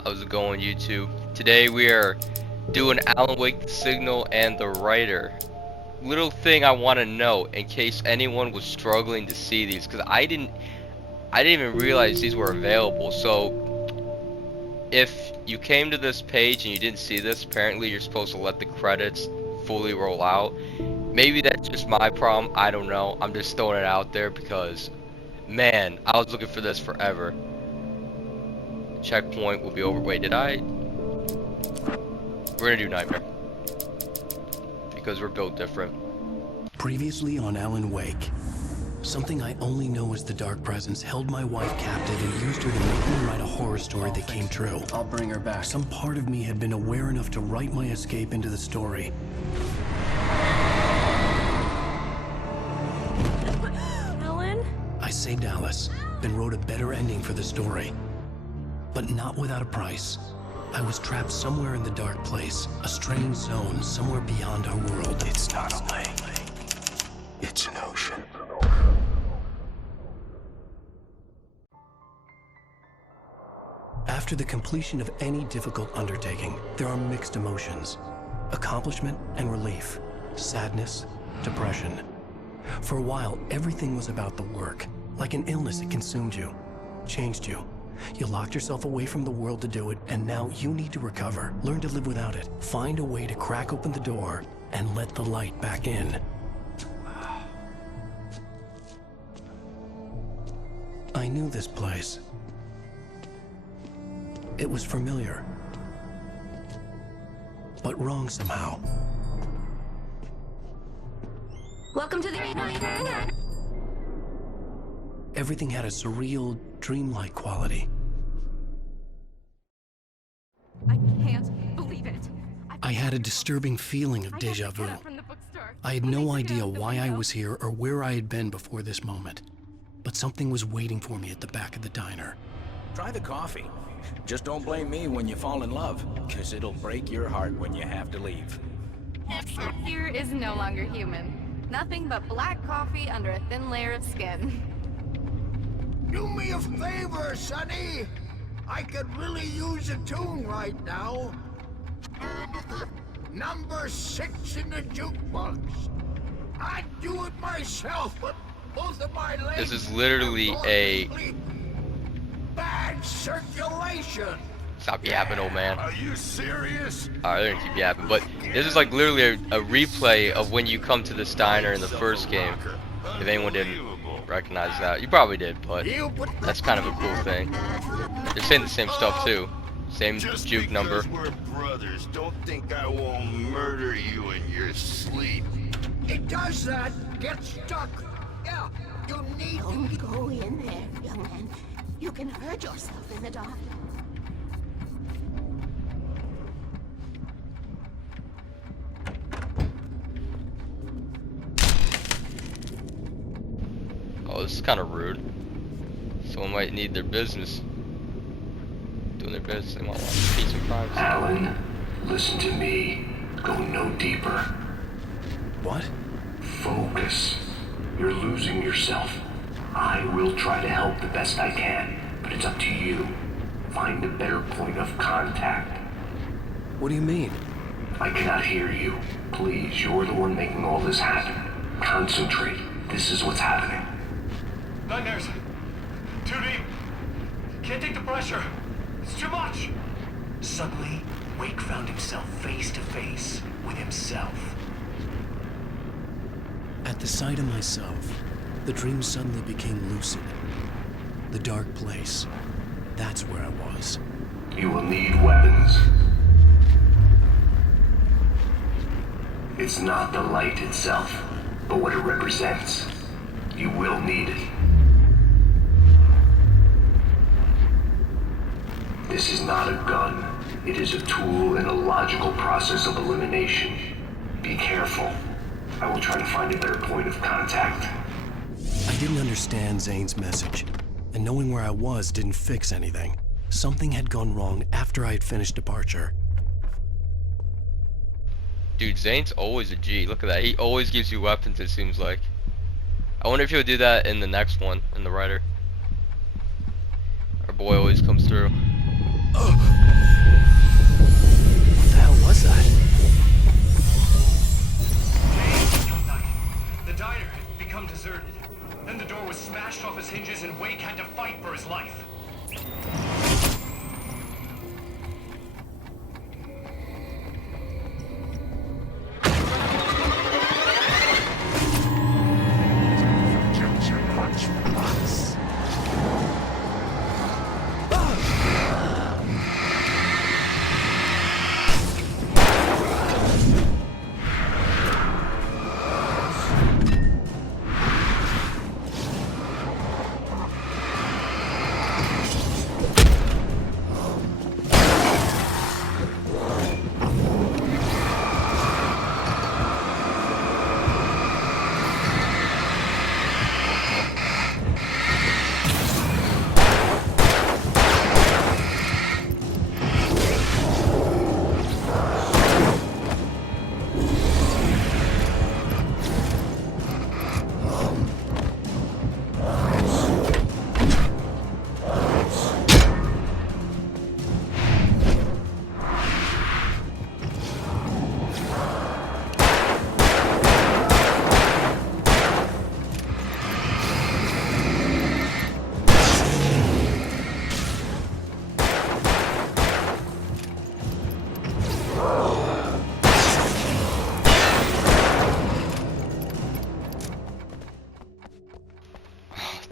How's it going, YouTube? Today we are doing Alan Wake, The Signal, and The Writer. Little thing I want to know, in case anyone was struggling to see these, because I didn't even realize these were available. So, if you came to this page and you didn't see this, apparently you're supposed to let the credits fully roll out. Maybe that's just my problem. I don't know. I'm just throwing it out there because, man, I was looking for this forever. Checkpoint will be over. Wait, did I? We're gonna do Nightmare because we're built different. Previously on Alan Wake, something I only know as the Dark Presence held my wife captive and used her to make me write a horror story that came true. I'll bring her back. Some part of me had been aware enough to write my escape into the story. Alan? I saved Alice, then wrote a better ending for the story. But not without a price. I was trapped somewhere in the dark place, a strange zone somewhere beyond our world. It's not a lake. It's an ocean. After the completion of any difficult undertaking, there are mixed emotions. Accomplishment and relief. Sadness, depression. For a while, everything was about the work. Like an illness, it consumed you, changed you. You locked yourself away from the world to do it, and now you need to recover. Learn to live without it. Find a way to crack open the door and let the light back in. I knew this place. It was familiar, but wrong somehow. Welcome to the... Everything had a surreal, dreamlike quality. I can't believe it. I had a disturbing feeling of deja vu. I had no idea why I was here or where I had been before this moment. But something was waiting for me at the back of the diner. Try the coffee. Just don't blame me when you fall in love, because it'll break your heart when you have to leave. Here is no longer human. Nothing but black coffee under a thin layer of skin. Do me a favor, Sonny. I could really use a tune right now. Number 6 in the jukebox. I'd do it myself, but both of my legs. This is literally a bad circulation. Stop yapping, old man. Are you serious? Alright, they're gonna keep yapping, but this is like literally a replay of when you come to this diner in the first game. If anyone didn't recognize that, you probably did, but that's kind of a cool thing. They're saying the same stuff too. Same Just juke number. We're brothers. Don't think I won't murder you in your sleep. It does that. Get stuck. Yeah, you need Don't go in there, young man. You can hurt yourself in the dark. Oh, this is kind of rude. Someone might need their business. Doing their business, they might want peace and privacy. Alan, listen to me. Go no deeper. What? Focus. You're losing yourself. I will try to help the best I can, but it's up to you. Find a better point of contact. What do you mean? I cannot hear you. Please, you're the one making all this happen. Concentrate. This is what's happening. Nightmares. Too deep. Can't take the pressure. It's too much. Suddenly, Wake found himself face to face with himself. At the sight of myself, the dream suddenly became lucid. The dark place. That's where I was. You will need weapons. It's not the light itself, but what it represents. You will need it. This is not a gun. It is a tool in a logical process of elimination. Be careful. I will try to find a better point of contact. I didn't understand Zane's message, and knowing where I was didn't fix anything. Something had gone wrong after I had finished Departure. Dude, Zane's always a G. Look at that. He always gives you weapons, it seems like. I wonder if he'll do that in the next one, in The Writer. Our boy always comes through.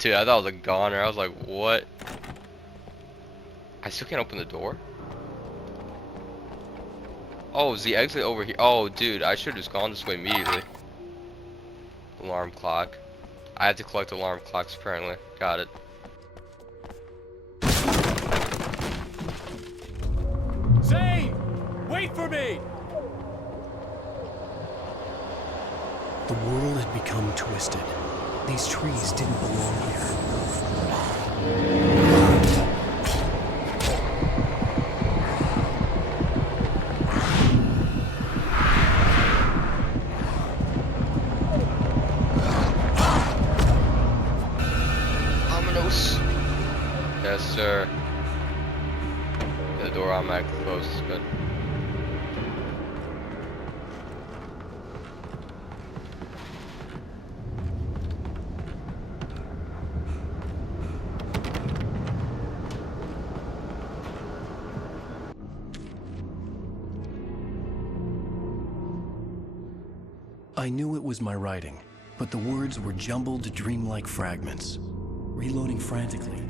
Dude, I thought I was a goner. I was like, what? I still can't open the door? Oh, is the exit over here? Oh, dude, I should have just gone this way immediately. Alarm clock. I have to collect alarm clocks, apparently. Got it. Zane! Wait for me! The world had become twisted. These trees didn't belong here. Ominous. Yes, sir. The door automatically closes. Good. I knew it was my writing, but the words were jumbled, dreamlike fragments. Reloading frantically.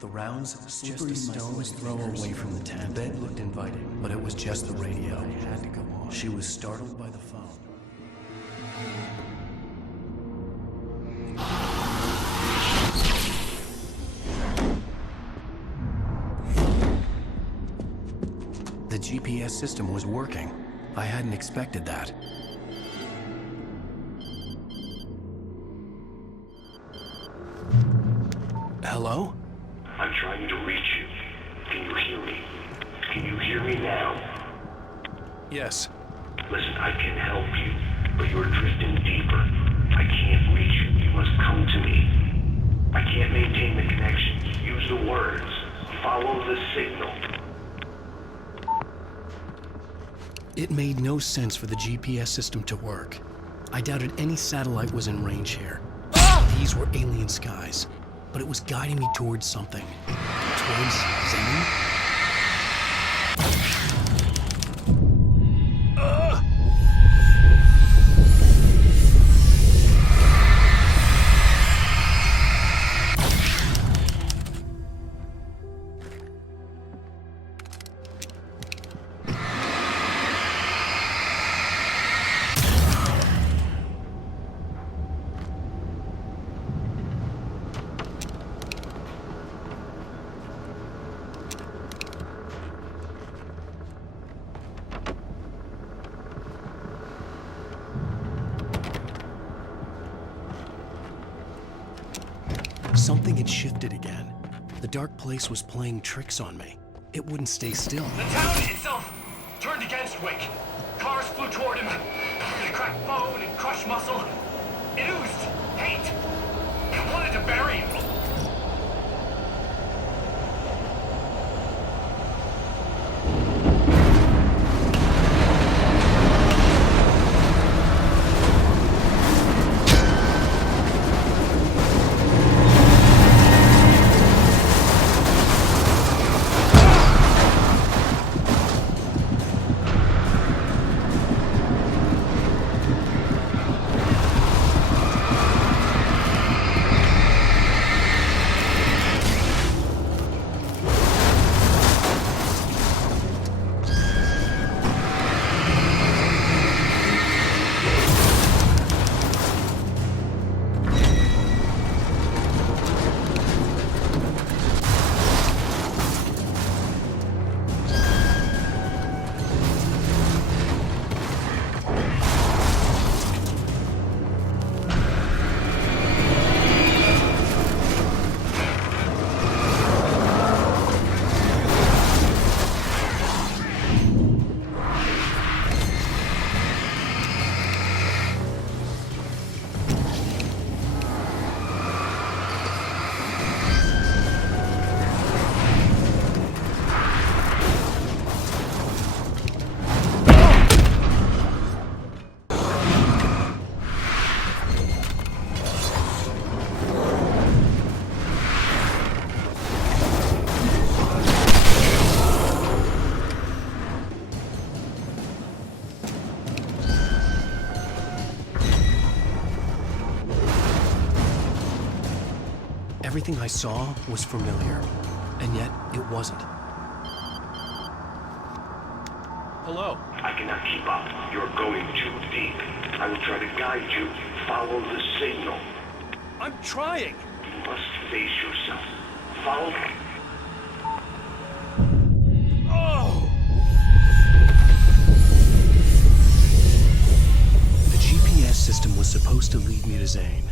The rounds, slippery stones throw away from the tent. The bed looked inviting, but it was just the radio. It had to go on. She was startled by the phone. The GPS system was working. I hadn't expected that. Hello? I'm trying to reach you. Can you hear me? Can you hear me now? Yes. Listen, I can help you, but you're drifting deeper. I can't reach you. You must come to me. I can't maintain the connection. Use the words. Follow the signal. It made no sense for the GPS system to work. I doubted any satellite was in range here. These were alien skies, but it was guiding me towards something. Towards Zane? Something had shifted again. The dark place was playing tricks on me. It wouldn't stay still. The town itself turned against Wake. Cars flew toward him. It cracked bone and crushed muscle. It oozed hate. It wanted to bury him. Everything I saw was familiar, and yet it wasn't. Hello? I cannot keep up. You're going too deep. I will try to guide you. Follow the signal. I'm trying! You must face yourself. Follow me. Oh! The GPS system was supposed to lead me to Zane,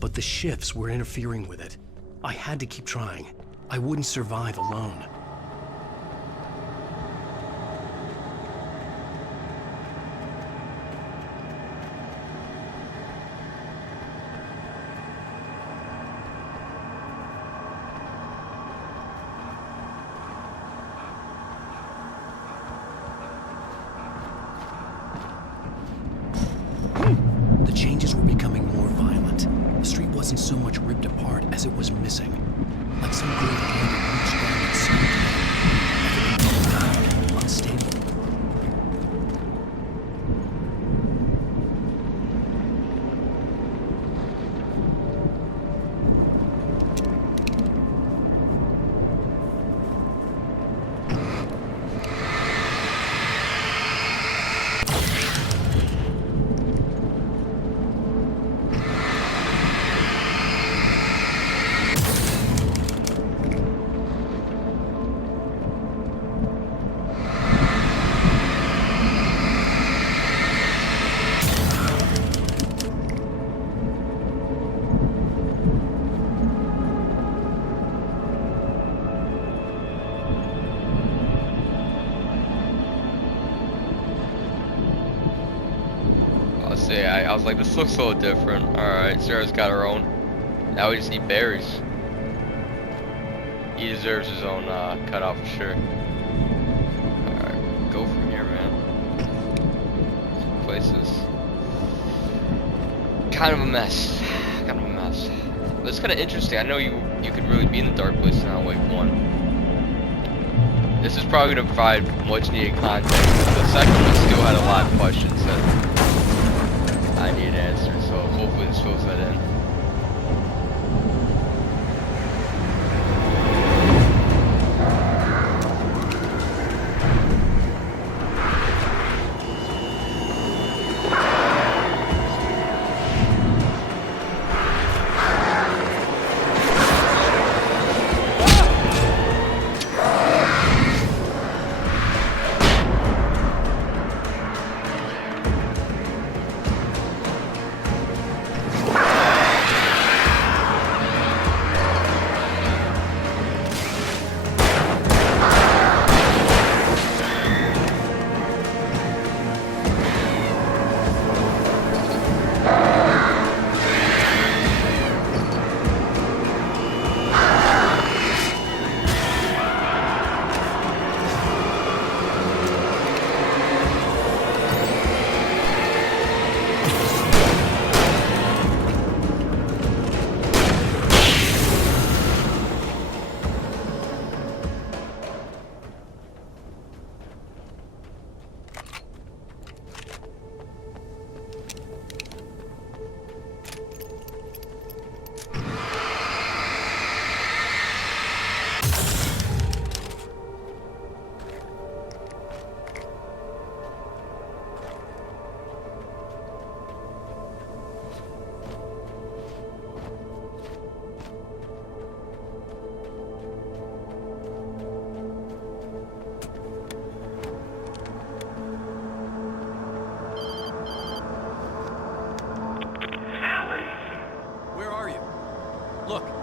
but the shifts were interfering with it. I had to keep trying. I wouldn't survive alone. The changes were becoming more violent. The street wasn't so much ripped apart as it was missing. Like some great hand had reached down and scooped it out. Everything felt dark, unstable. I was like, this looks a little different. Alright, Sarah's got her own. Now we just need berries. He deserves his own cutout for sure. Alright, go from here, man. This place is kind of a mess. Kind of a mess. But it's kind of interesting. I know you could really be in the dark place now, Wake 1. This is probably going to provide much needed context. The second one still had a lot of questions that I need answers, so hopefully this fills that in.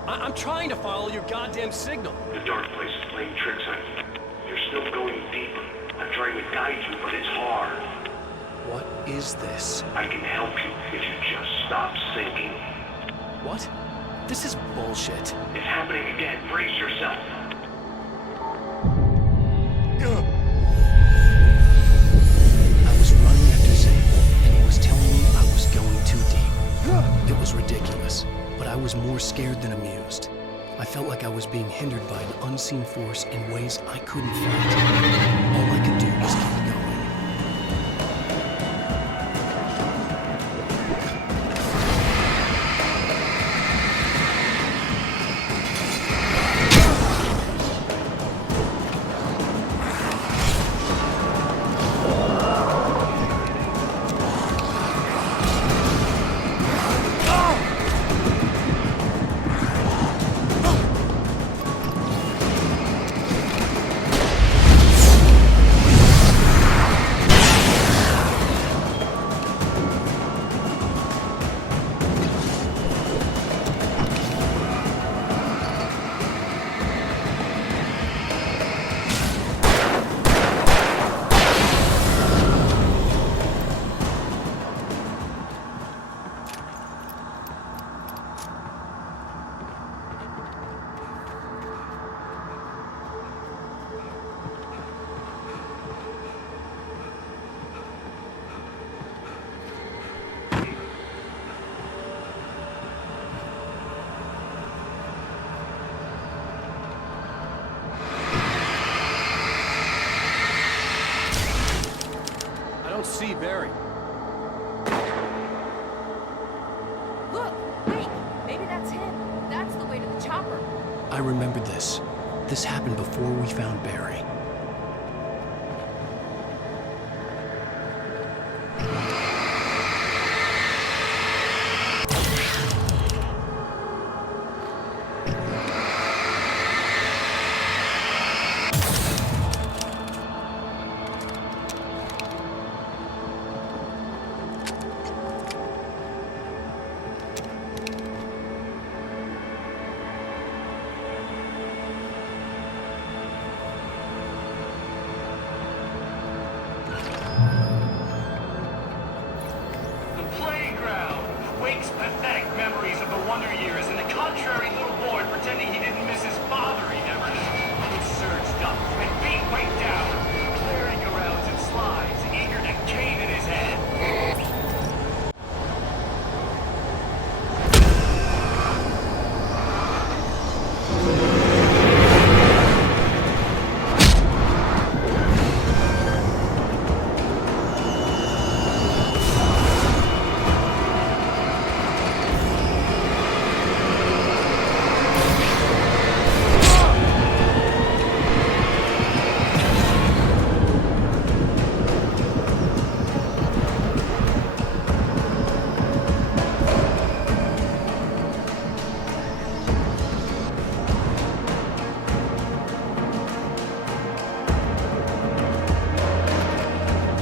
I'm trying to follow your goddamn signal. The dark place is playing tricks on you. You're still going deeper. I'm trying to guide you, but it's hard. What is this? I can help you if you just stop sinking. What? This is bullshit. It's happening again. Brace yourself. I was running after Zane, and he was telling me I was going too deep. It was ridiculous, but I was more scared than amused. I felt like I was being hindered by an unseen force in ways I couldn't fight. All I could do was keep going. Barry. Look! Wait! Maybe that's him. That's the way to the chopper. I remembered this. This happened before we found Barry. The playground. Wake's pathetic memories of the Wonder Years and the contrary little boy pretending he didn't miss his father he never knew. He surged up and beat Wake down, merry-go-rounds and slides, eager to cave in his head.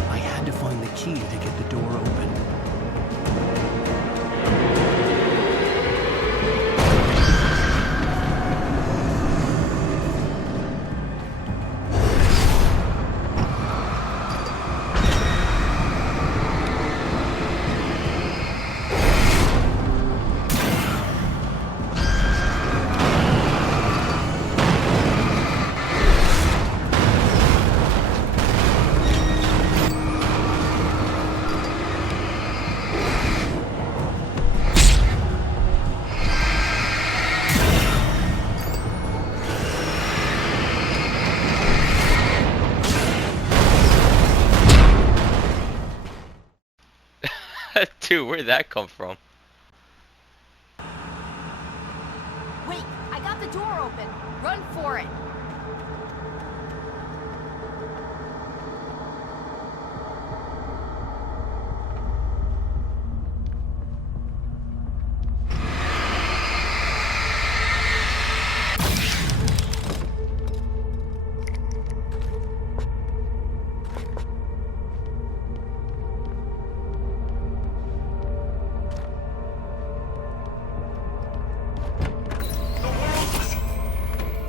I had to find the key to get the door open. Dude, where'd that come from? Wait! I got the door open. Run for it.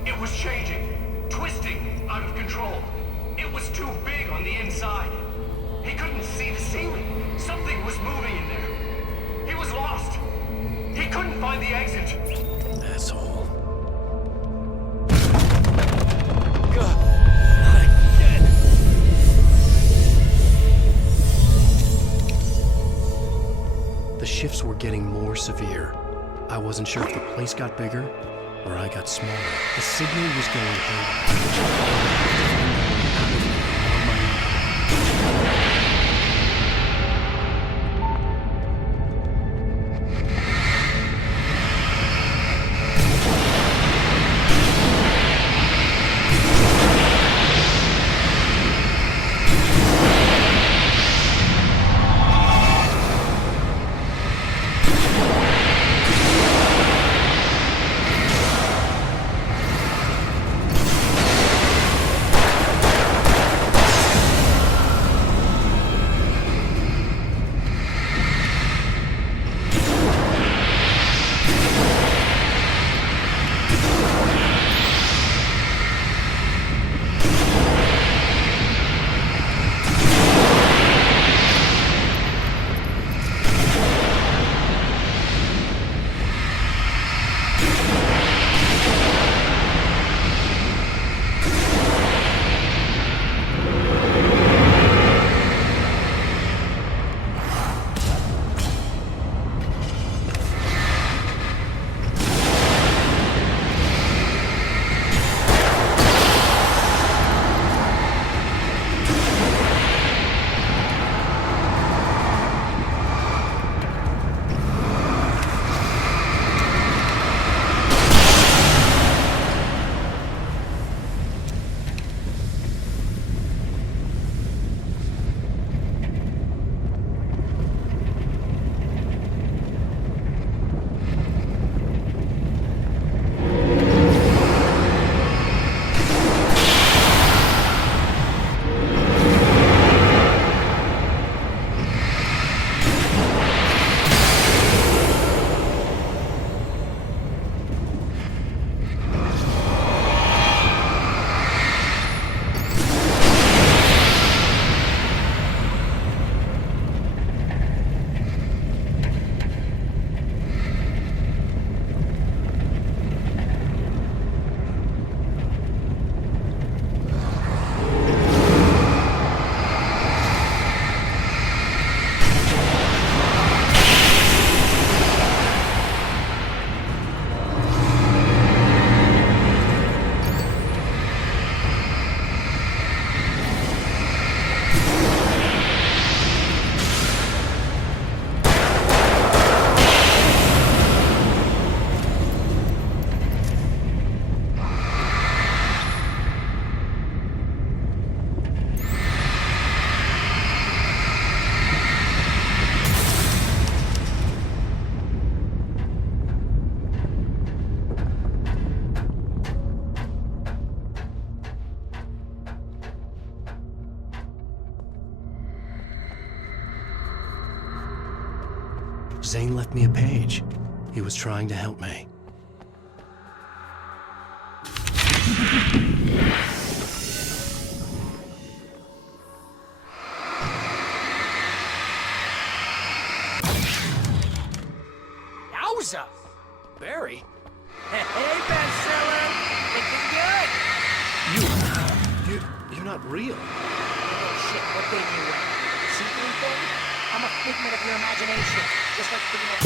It was changing, twisting, out of control. It was too big on the inside. He couldn't see the ceiling. Something was moving in there. He was lost. He couldn't find the exit. Asshole. The shifts were getting more severe. I wasn't sure if the place got bigger or I got smaller. The signal was going haywire. Zane left me a page. He was trying to help me. Yowza! Barry? Hey, bestseller! Looking good! You're not real. Oh, shit, what thing you wear? See-through thing? I'm a figment of your imagination, just like pretty much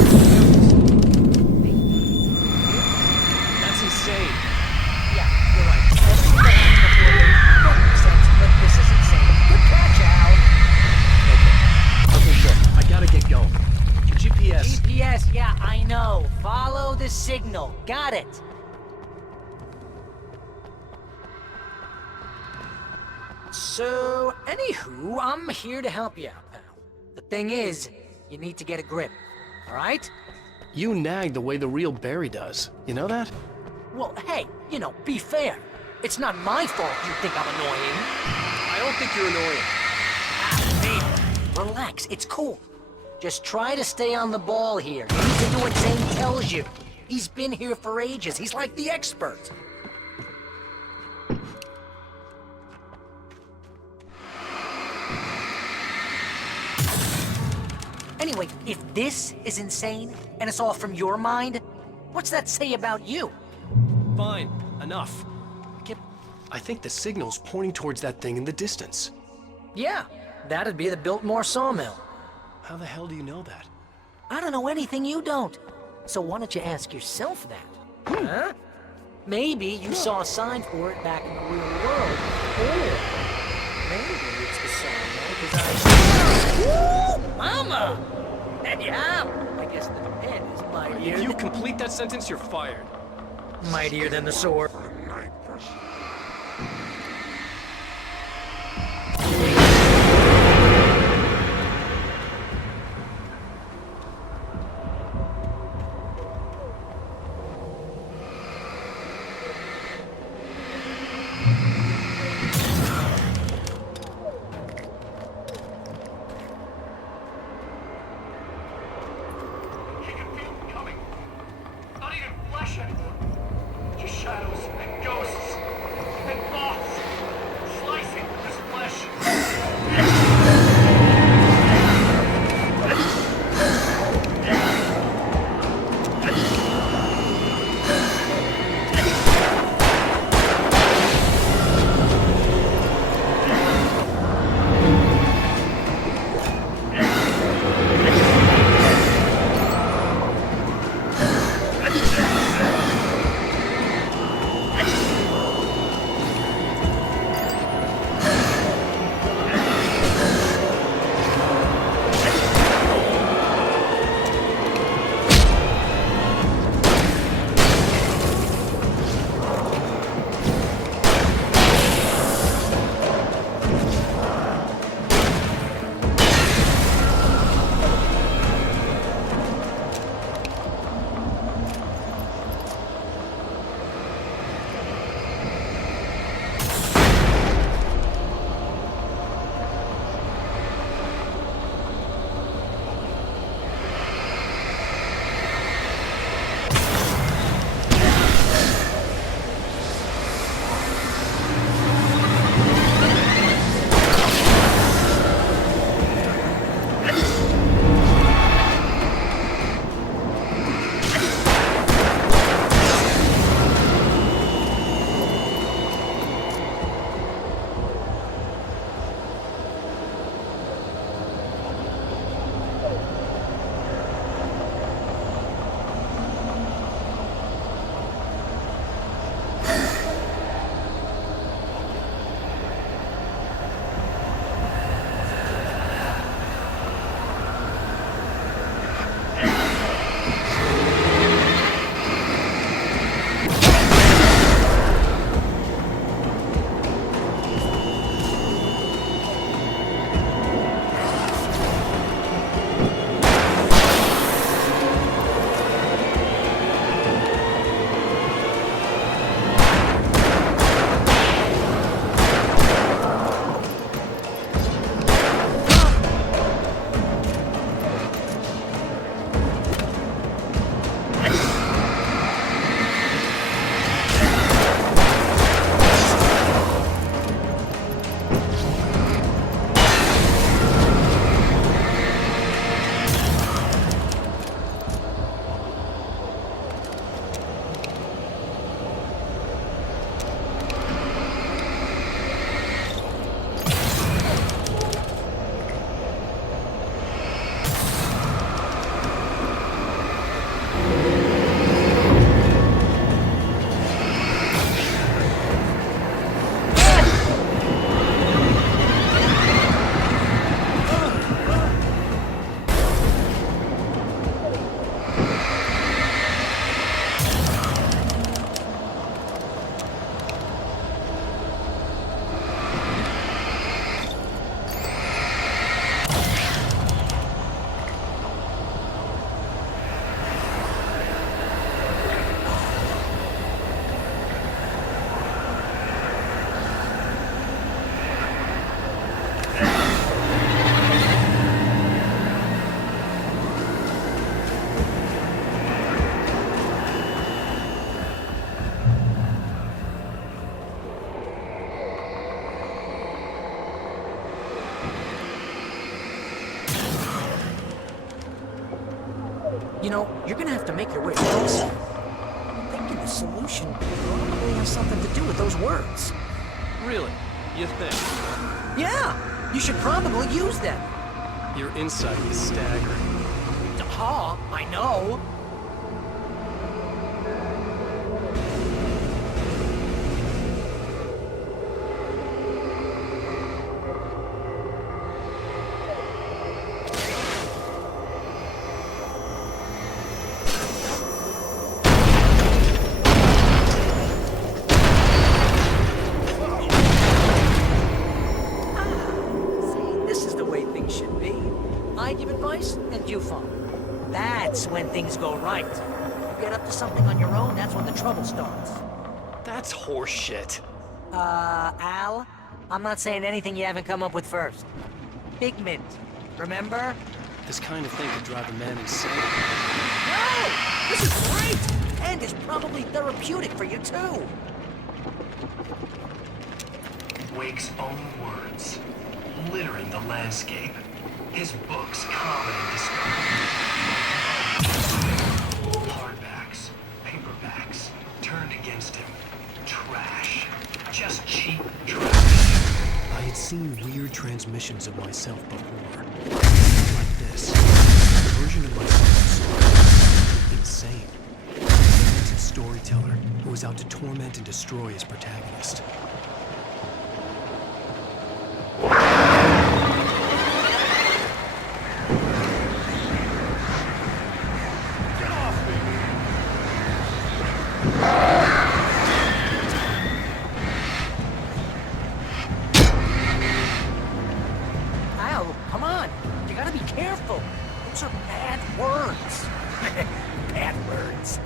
That's insane. Yeah, you're right. Everything that happened before makes sense, but this is insane. Good catch, Al. Okay, look, I gotta get going. Your GPS... GPS, yeah, I know. Follow the signal. Got it. So, anywho, I'm here to help you out, pal. The thing is, you need to get a grip, alright? You nag the way the real Barry does. You know that? Well, hey, you know, be fair. It's not my fault you think I'm annoying. I don't think you're annoying. Babe, relax, it's cool. Just try to stay on the ball here. You need to do what Zane tells you. He's been here for ages. He's like the expert. Anyway, if this is insane, and it's all from your mind, what's that say about you? Fine, enough. I think the signal's pointing towards that thing in the distance. Yeah, that'd be the Biltmore sawmill. How the hell do you know that? I don't know anything you don't. So why don't you ask yourself that? Huh? Maybe you saw a sign for it back in the real world. Or maybe it's the sawmill because Woo! Mama! And yeah, I guess the pen is mightier. If you complete that sentence, you're fired. Mightier than the sword. You can feel them coming. Not even flesh anymore. Just shadows and ghosts. You know, you're gonna have to make your way closer. I'm thinking the solution probably has something to do with those words. Really? You think? Yeah! You should probably use them. Your insight is staggering. Ha! I know! I give advice, and you follow. That's when things go right. You get up to something on your own, that's when the trouble starts. That's horseshit. Al? I'm not saying anything you haven't come up with first. Figment, remember? This kind of thing could drive a man insane. No! This is great! And it's probably therapeutic for you, too. Wake's own words, littering the landscape. His books common in discarded. Hardbacks, paperbacks, turned against him. Trash. Just cheap trash. I had seen weird transmissions of myself before. Like this. The version of myself I saw. Insane. A demented storyteller who was out to torment and destroy his protagonist. Al, come on. You gotta be careful. Those are bad words. Bad words.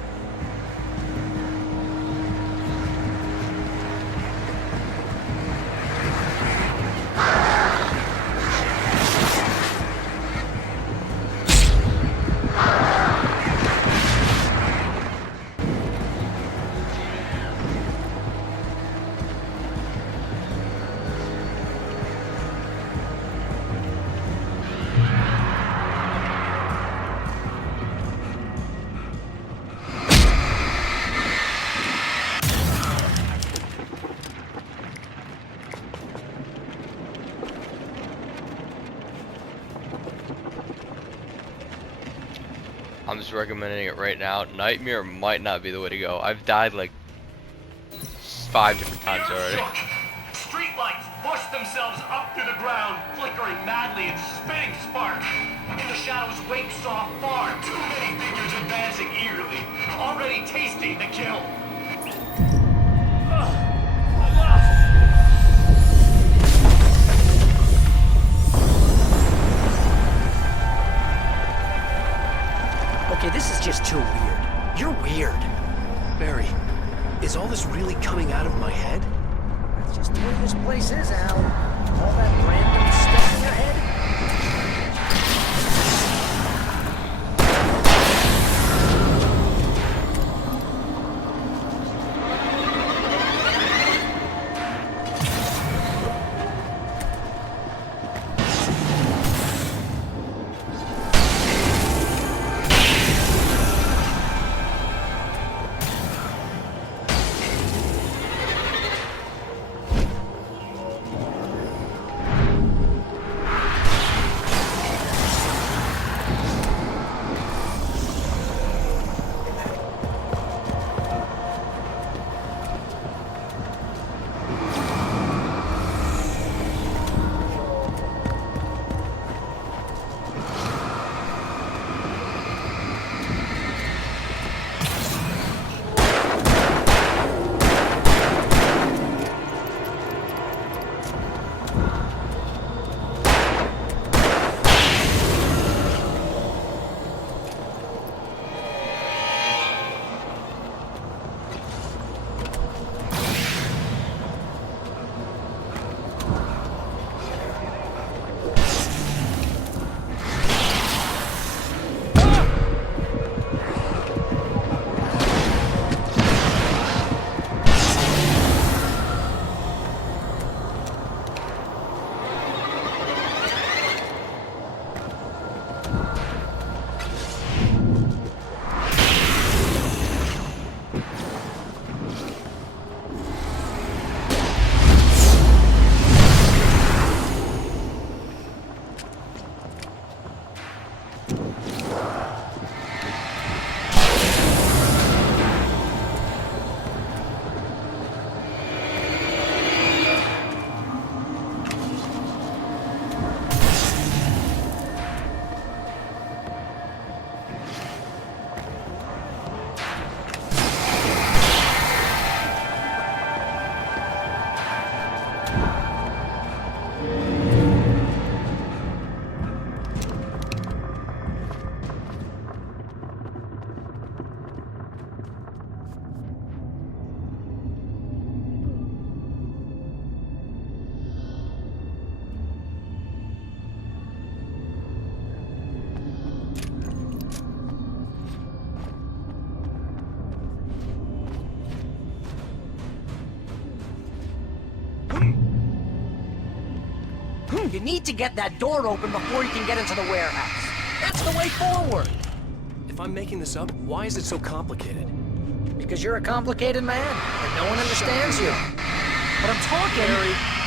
I'm just recommending it right now. Nightmare might not be the way to go. I've died like 5 different times already. Streetlights push themselves up through the ground, flickering madly and spitting sparks. In the shadows, Wake saw far too many figures advancing eagerly, already tasting the kill. Okay, this is just too weird. You're weird. Barry, is all this really coming out of my head? That's just the way this place is, Al. All that random stuff in your head. You need to get that door open before you can get into the warehouse. That's the way forward. If I'm making this up, why is it so complicated? Because you're a complicated man, and no one understands you. But I'm talking...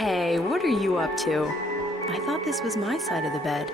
Hey, what are you up to? I thought this was my side of the bed.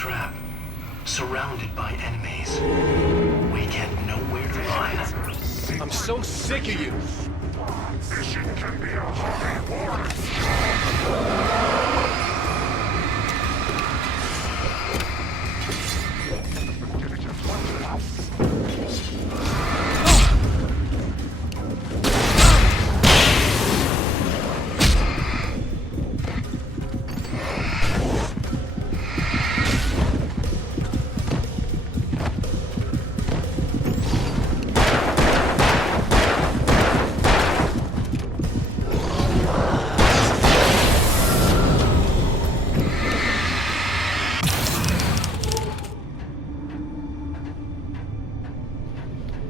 trap, surrounded by enemies. Wake had nowhere to run. I'm so sick of you. Mission can be a high war.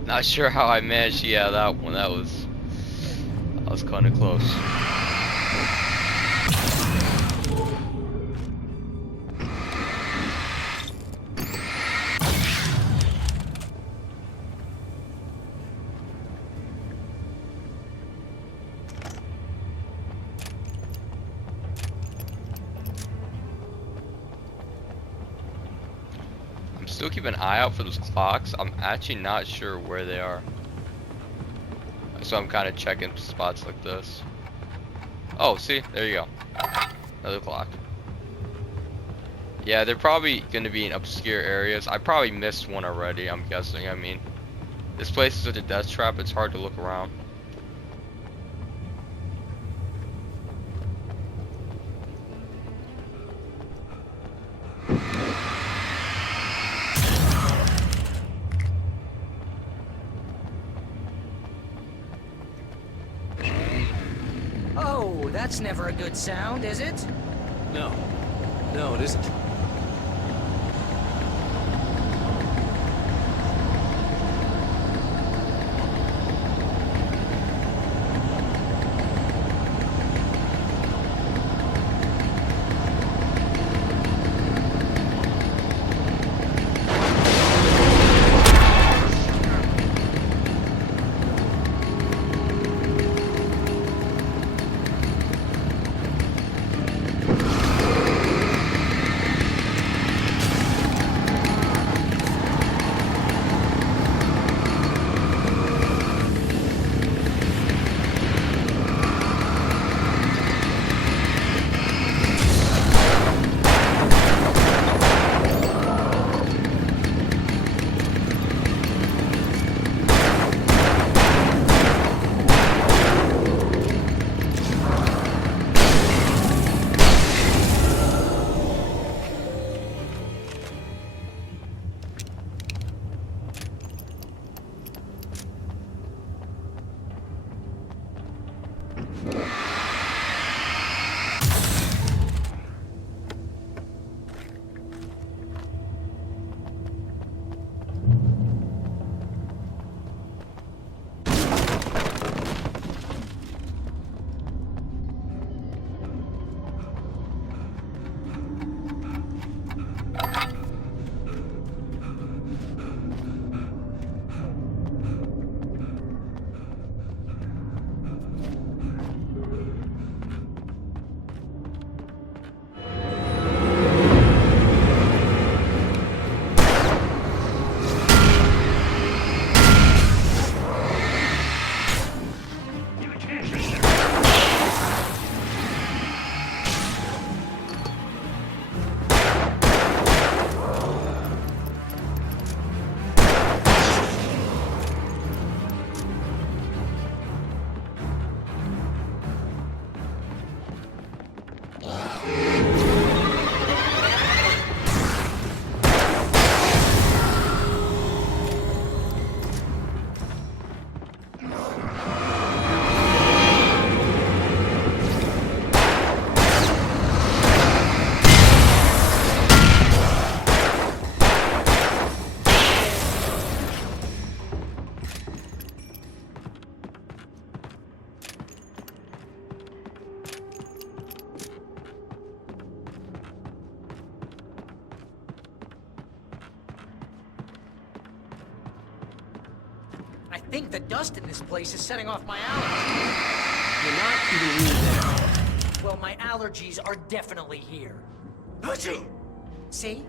Not sure how I managed. Yeah, that one. That was kind of close. Still keep an eye out for those clocks. I'm actually not sure where they are, so I'm kind of checking spots like this. Oh, see, there you go, another clock. Yeah, they're probably going to be in obscure areas. I probably missed one already, I'm guessing. I mean, this place is such a death trap, it's hard to look around. Oh, that's never a good sound, is it? No. No, it isn't. I think the dust in this place is setting off my allergies. You're not even really there. Well, my allergies are definitely here. See?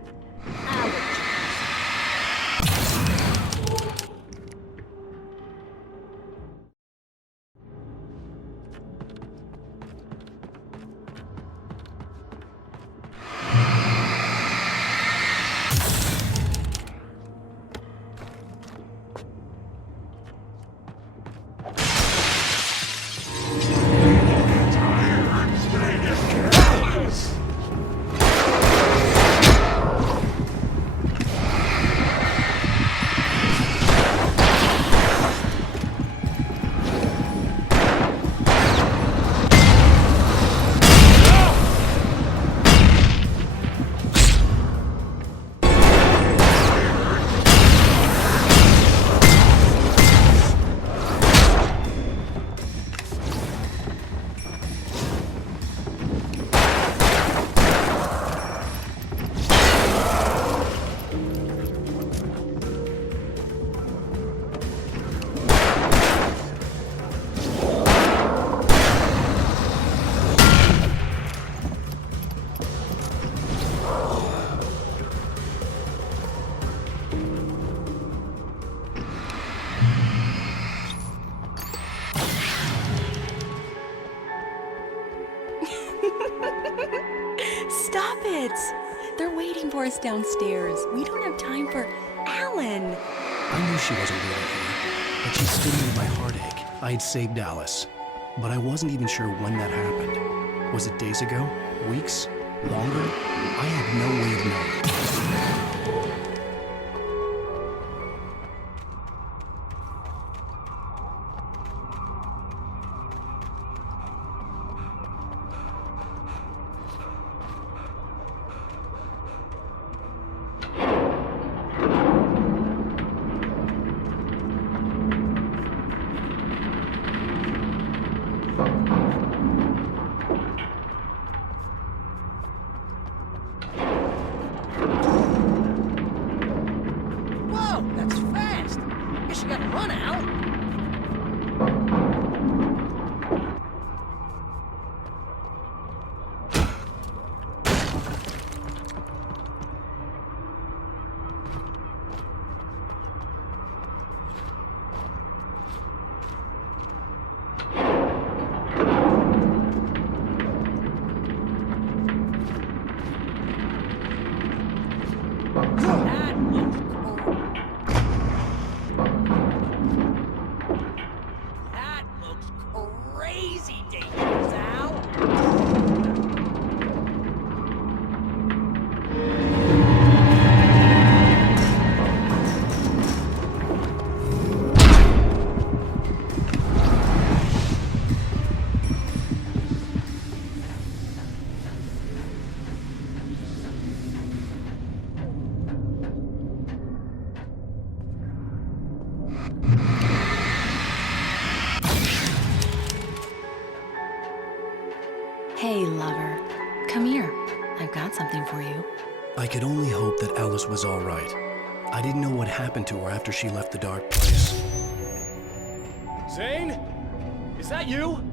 Stop it! They're waiting for us downstairs. We don't have time for Alan. I knew she wasn't really here, but she still made my heart ache. I had saved Alice, but I wasn't even sure when that happened. Was it days ago? Weeks? Longer? I had no way of knowing. Whoa, that's fast. Guess you gotta run, Al. That looks cool. That looks crazy dangerous, Al. Hey, lover. Come here. I've got something for you. I could only hope that Alice was all right. I didn't know what happened to her after she left the dark place. Zane? Is that you?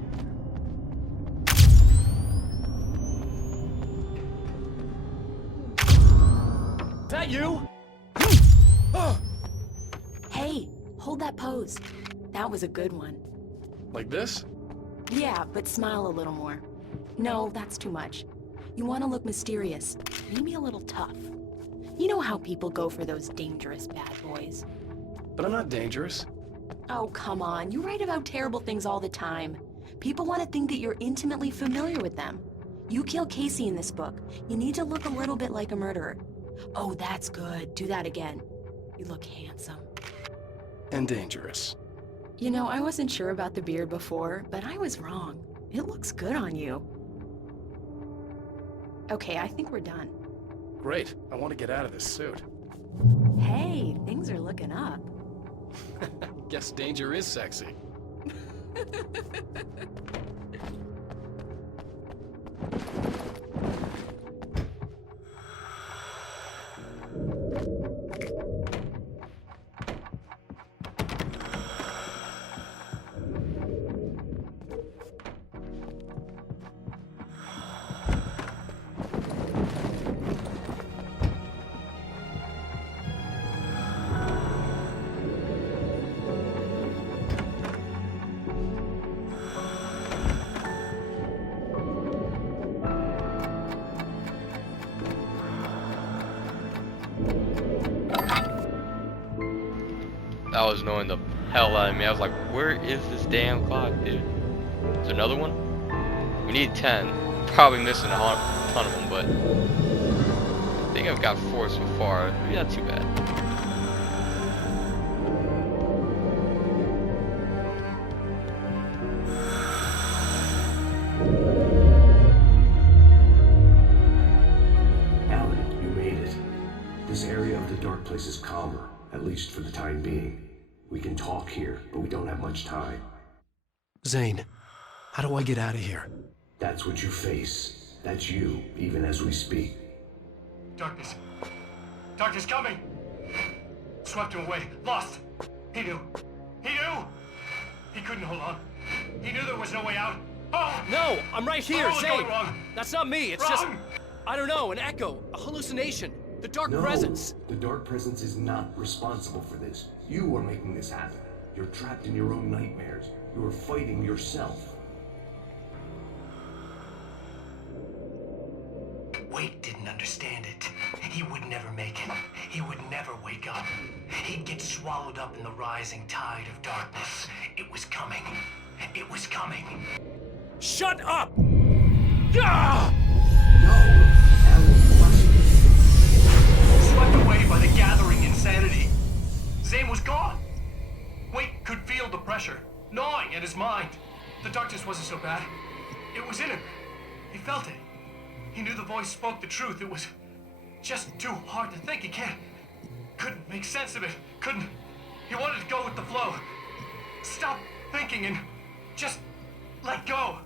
Is that you? Hey, hold that pose. That was a good one. Like this? Yeah, but smile a little more. No, that's too much. You want to look mysterious, maybe a little tough. You know how people go for those dangerous bad boys. But I'm not dangerous. Oh, come on. You write about terrible things all the time. People want to think that you're intimately familiar with them. You kill Casey in this book. You need to look a little bit like a murderer. Oh, that's good. Do that again. You look handsome. And dangerous. You know, I wasn't sure about the beard before, but I was wrong. It looks good on you. Okay, I think we're done. Great. I want to get out of this suit. Hey, things are looking up. Guess danger is sexy. was annoying the hell out of me. I was like, where is this damn clock, dude? Is there another one? We need 10. Probably missing a ton of them, but I think I've got 4 so far. Maybe not too bad. Alan, you made it. This area of the dark place is calmer, at least for the time being. We can talk here, but we don't have much time. Zane, how do I get out of here? That's what you face. That's you, even as we speak. Darkness. Darkness coming! Swept him away. Lost. He knew. He knew! He couldn't hold on. He knew there was no way out. Oh! No! I'm right here, Oh, Zane! going wrong. That's not me, it's Wrong. just... I don't know, an echo, a hallucination. The dark presence. The dark presence is not responsible for this. You are making this happen. You're trapped in your own nightmares. You are fighting yourself. Wake didn't understand it. He would never make it. He would never wake up. He'd get swallowed up in the rising tide of darkness. It was coming. It was coming. Shut up! Ah! Swept away by the gathering insanity. Zane was gone. Wake could feel the pressure, gnawing at his mind. The darkness wasn't so bad. It was in him. He felt it. He knew the voice spoke the truth. It was just too hard to think. He couldn't make sense of it. He wanted to go with the flow. Stop thinking and just let go.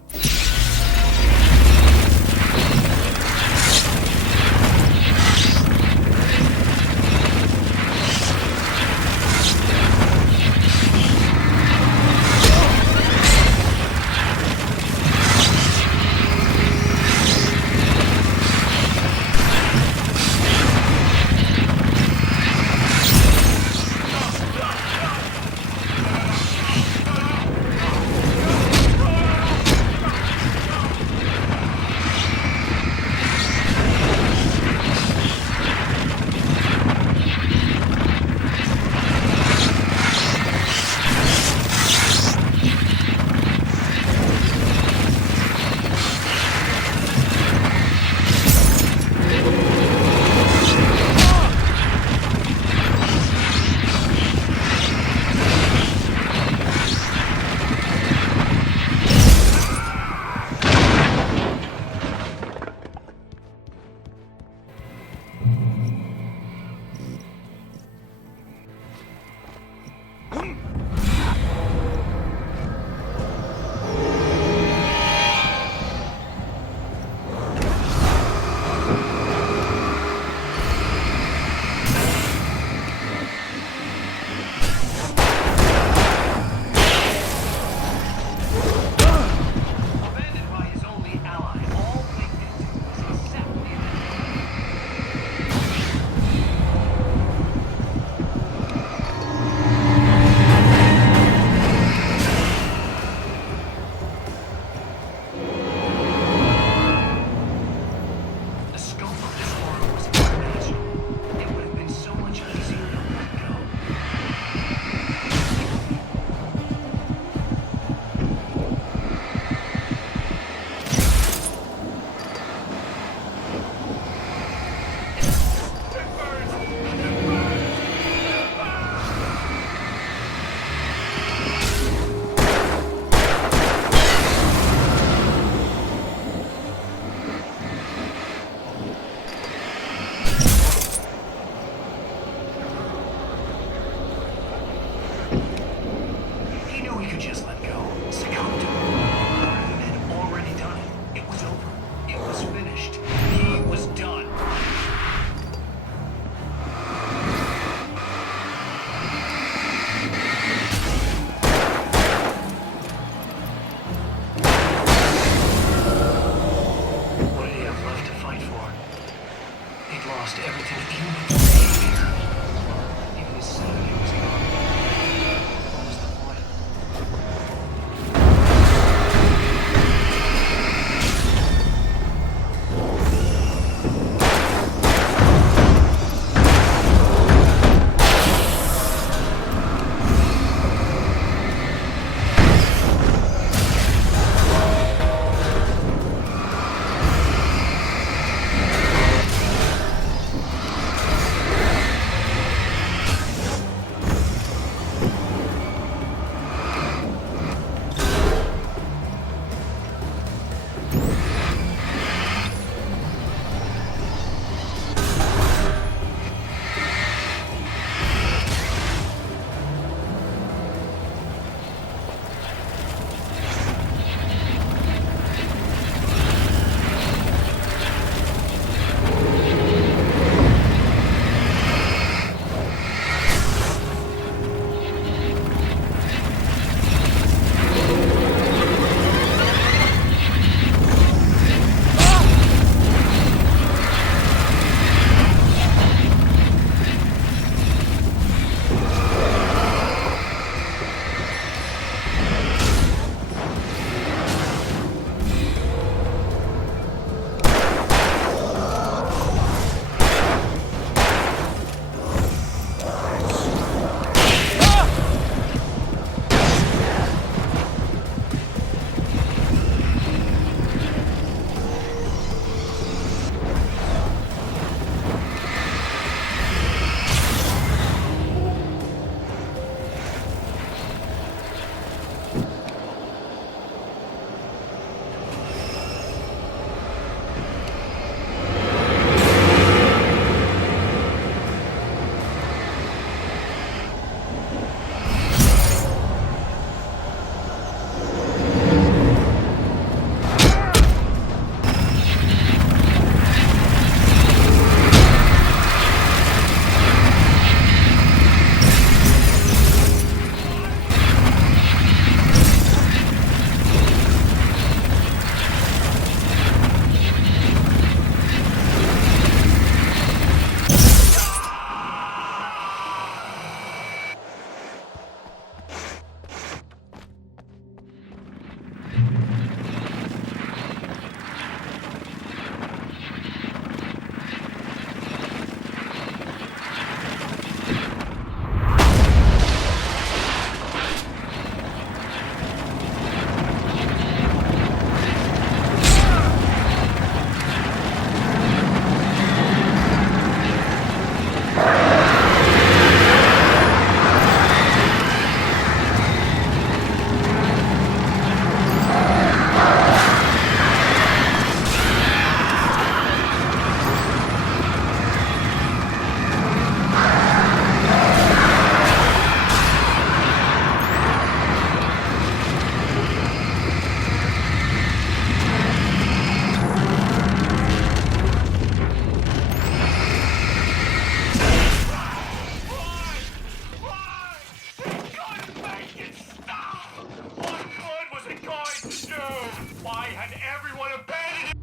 had everyone abandoned?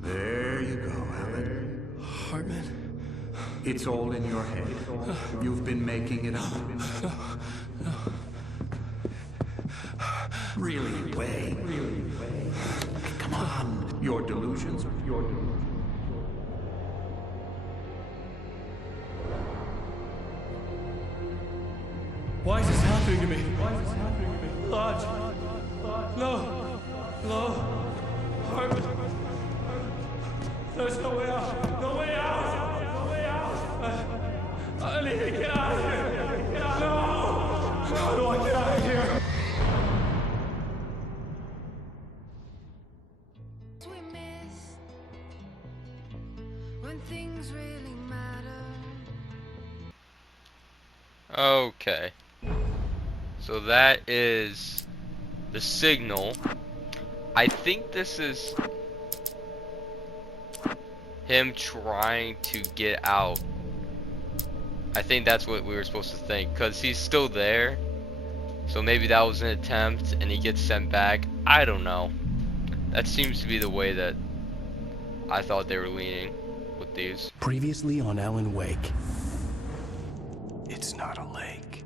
There you go, Alan. Hartman? It's all in your head. You've been making it up. Really, Wayne. Come on. Your delusions. Why is this happening to me? Lodge. No. Hartman. There's no way out. No way out. I need to get out of here. No. How do I get out of here? We miss when things really matter. Okay. So that is the signal. I think this is him trying to get out. I think that's what we were supposed to think, because he's still there. So maybe that was an attempt and he gets sent back. I don't know. That seems to be the way that I thought they were leaning with these. Previously on Alan Wake. It's not a lake.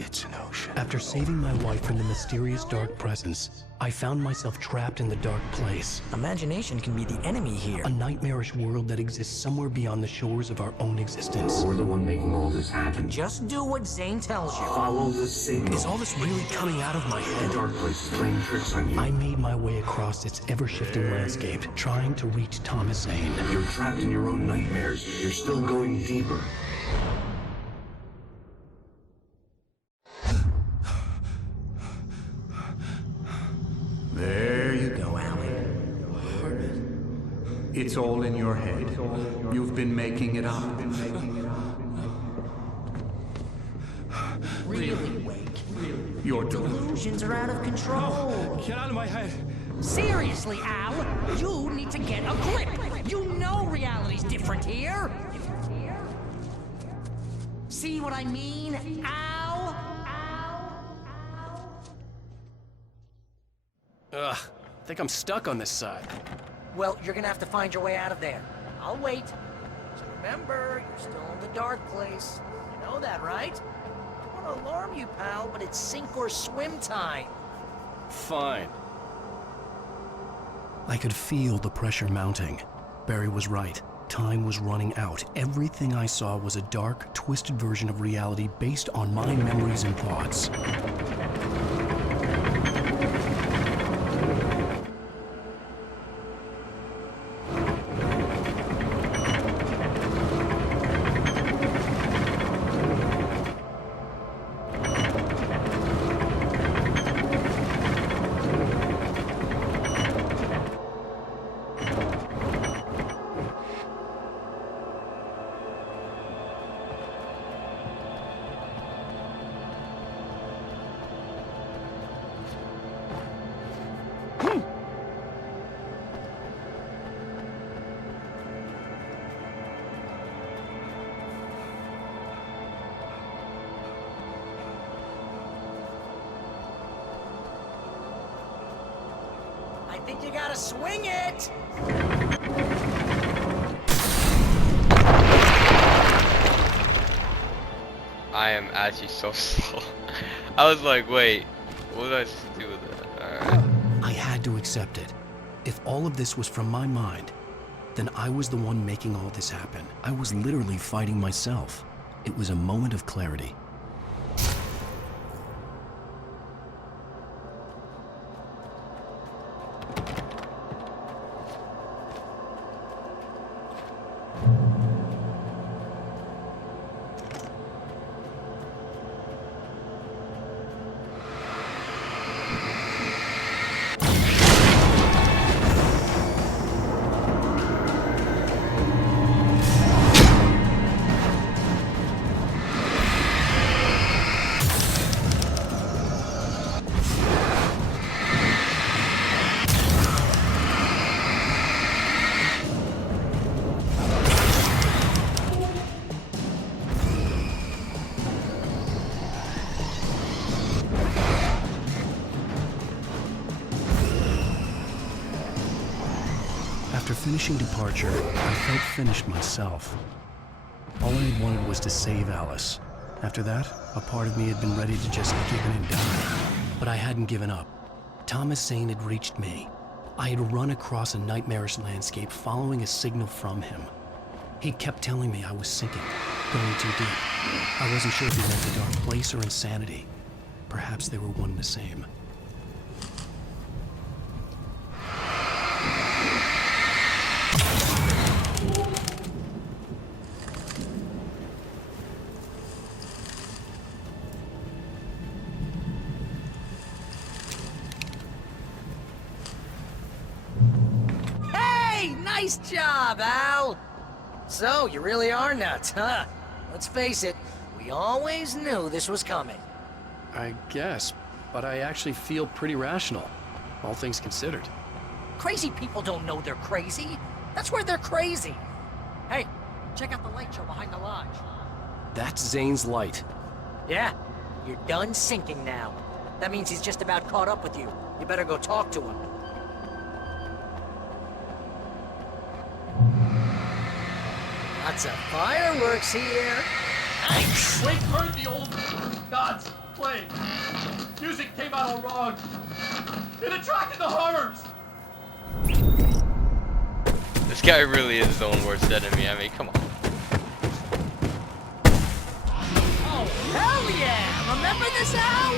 It's an ocean. After saving my wife from the mysterious dark presence, I found myself trapped in the dark place. Imagination can be the enemy here. A nightmarish world that exists somewhere beyond the shores of our own existence. We're the one making all this happen. Just do what Zane tells you. Follow the signal. Is all this really coming out of my head? The dark place is playing tricks on you. I made my way across its ever-shifting landscape, trying to reach Thomas Zane. You're trapped in your own nightmares. You're still going deeper. There you go, Alan. Hartman. It's all in your head. You've been making it up. Really, Wake. Your Delusions are out of control. Get out of my head. Seriously, Al, you need to get a grip. You know reality's different here. See what I mean, Al? Ugh, I think I'm stuck on this side. Well, you're gonna have to find your way out of there. I'll wait. Just remember, you're still in the dark place. You know that, right? I don't want to alarm you, pal, but it's sink or swim time. Fine. I could feel the pressure mounting. Barry was right. Time was running out. Everything I saw was a dark, twisted version of reality based on my memories and thoughts. I think you gotta swing it! I am actually so slow. I was like, wait, what was I supposed to do with that? Alright. I had to accept it. If all of this was from my mind, then I was the one making all this happen. I was literally fighting myself. It was a moment of clarity. After finishing Departure, I felt finished myself. All I had wanted was to save Alice. After that, a part of me had been ready to just give in and die. But I hadn't given up. Thomas Zane had reached me. I had run across a nightmarish landscape following a signal from him. He kept telling me I was sinking, going too deep. I wasn't sure if he meant the dark place or insanity. Perhaps they were one and the same. Hey, nice job, Al! So, you really are nuts, huh? Let's face it, we always knew this was coming. I guess, but I actually feel pretty rational, all things considered. Crazy people don't know they're crazy. That's where they're crazy. Hey, check out the light show behind the lodge. That's Zane's light. Yeah, you're done sinking now. That means he's just about caught up with you. You better go talk to him. Lots of fireworks here. Nice! Wake heard the old gods play. Music came out all wrong. It attracted the horrors. This guy really is his own worst enemy. I mean, come on. Oh, hell yeah! Remember this, Al?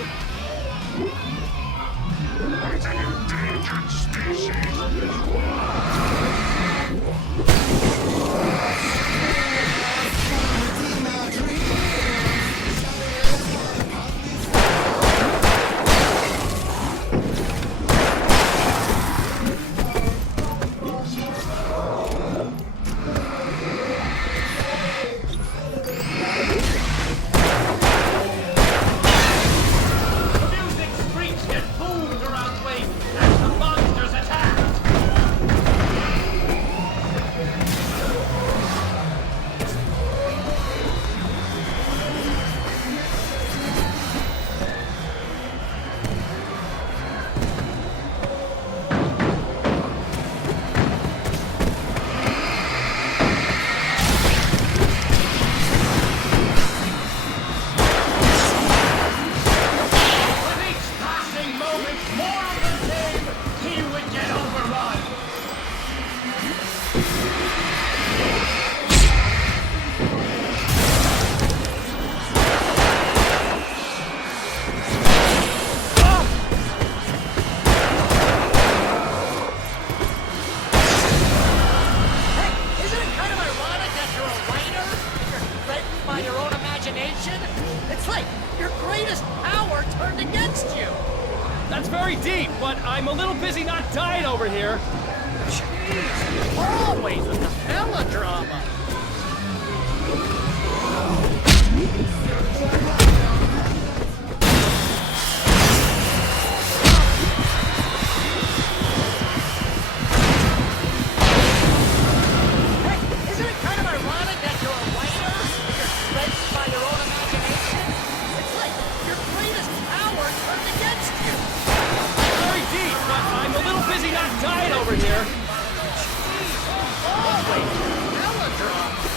It's an endangered species. It's like your greatest power turned against you. That's very deep, but I'm a little busy not dying over here. Jeez, always with the melodrama. Hey, isn't it kind of ironic that you're a writer? You're threatened by your own imagination? It's like your greatest power turned against you. Very deep, but I'm a little busy not dying over here. Always melodrama.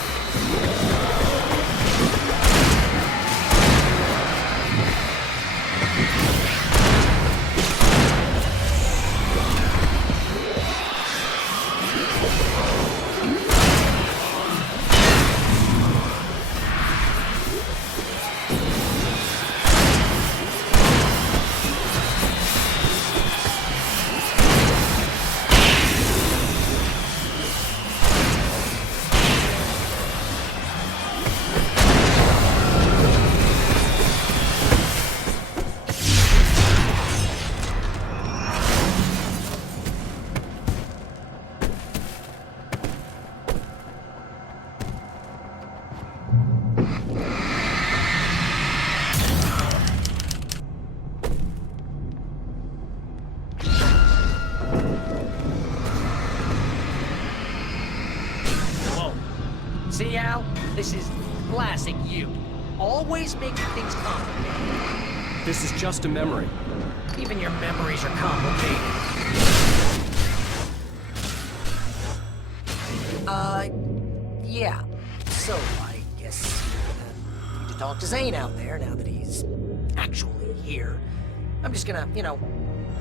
See, Al? This is classic you. Always making things complicated. This is just a memory. Even your memories are complicated. Yeah. So, I guess you need to talk to Zane out there now that he's actually here. I'm just gonna,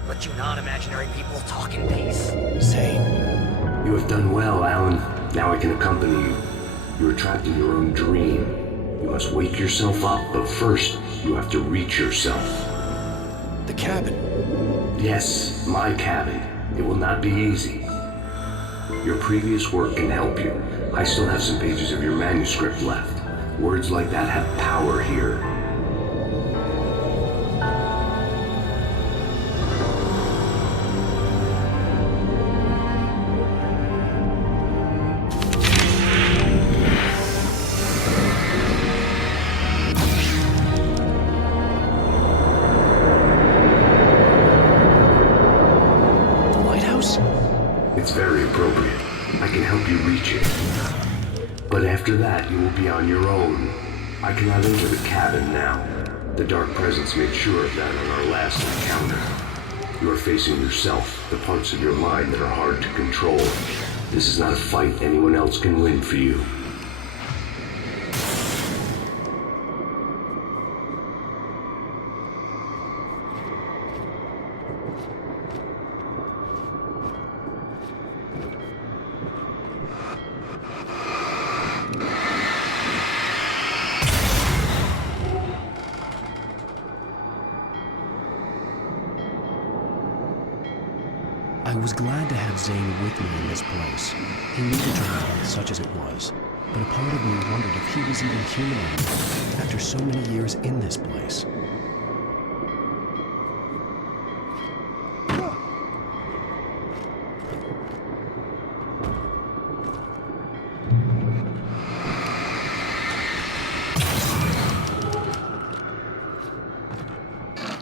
let you non-imaginary people talk in peace. Zane. You have done well, Alan. Now I can accompany you. You are trapped in your own dream. You must wake yourself up, but first, you have to reach yourself. The cabin. Yes, my cabin. It will not be easy. Your previous work can help you. I still have some pages of your manuscript left. Words like that have power here. It's very appropriate. I can help you reach it. But after that, you will be on your own. I cannot enter the cabin now. The Dark Presence made sure of that on our last encounter. You are facing yourself, the parts of your mind that are hard to control. This is not a fight anyone else can win for you. I was glad to have Zane with me in this place. He knew the journey, such as it was, but a part of me wondered if he was even human anymore after so many years in this place.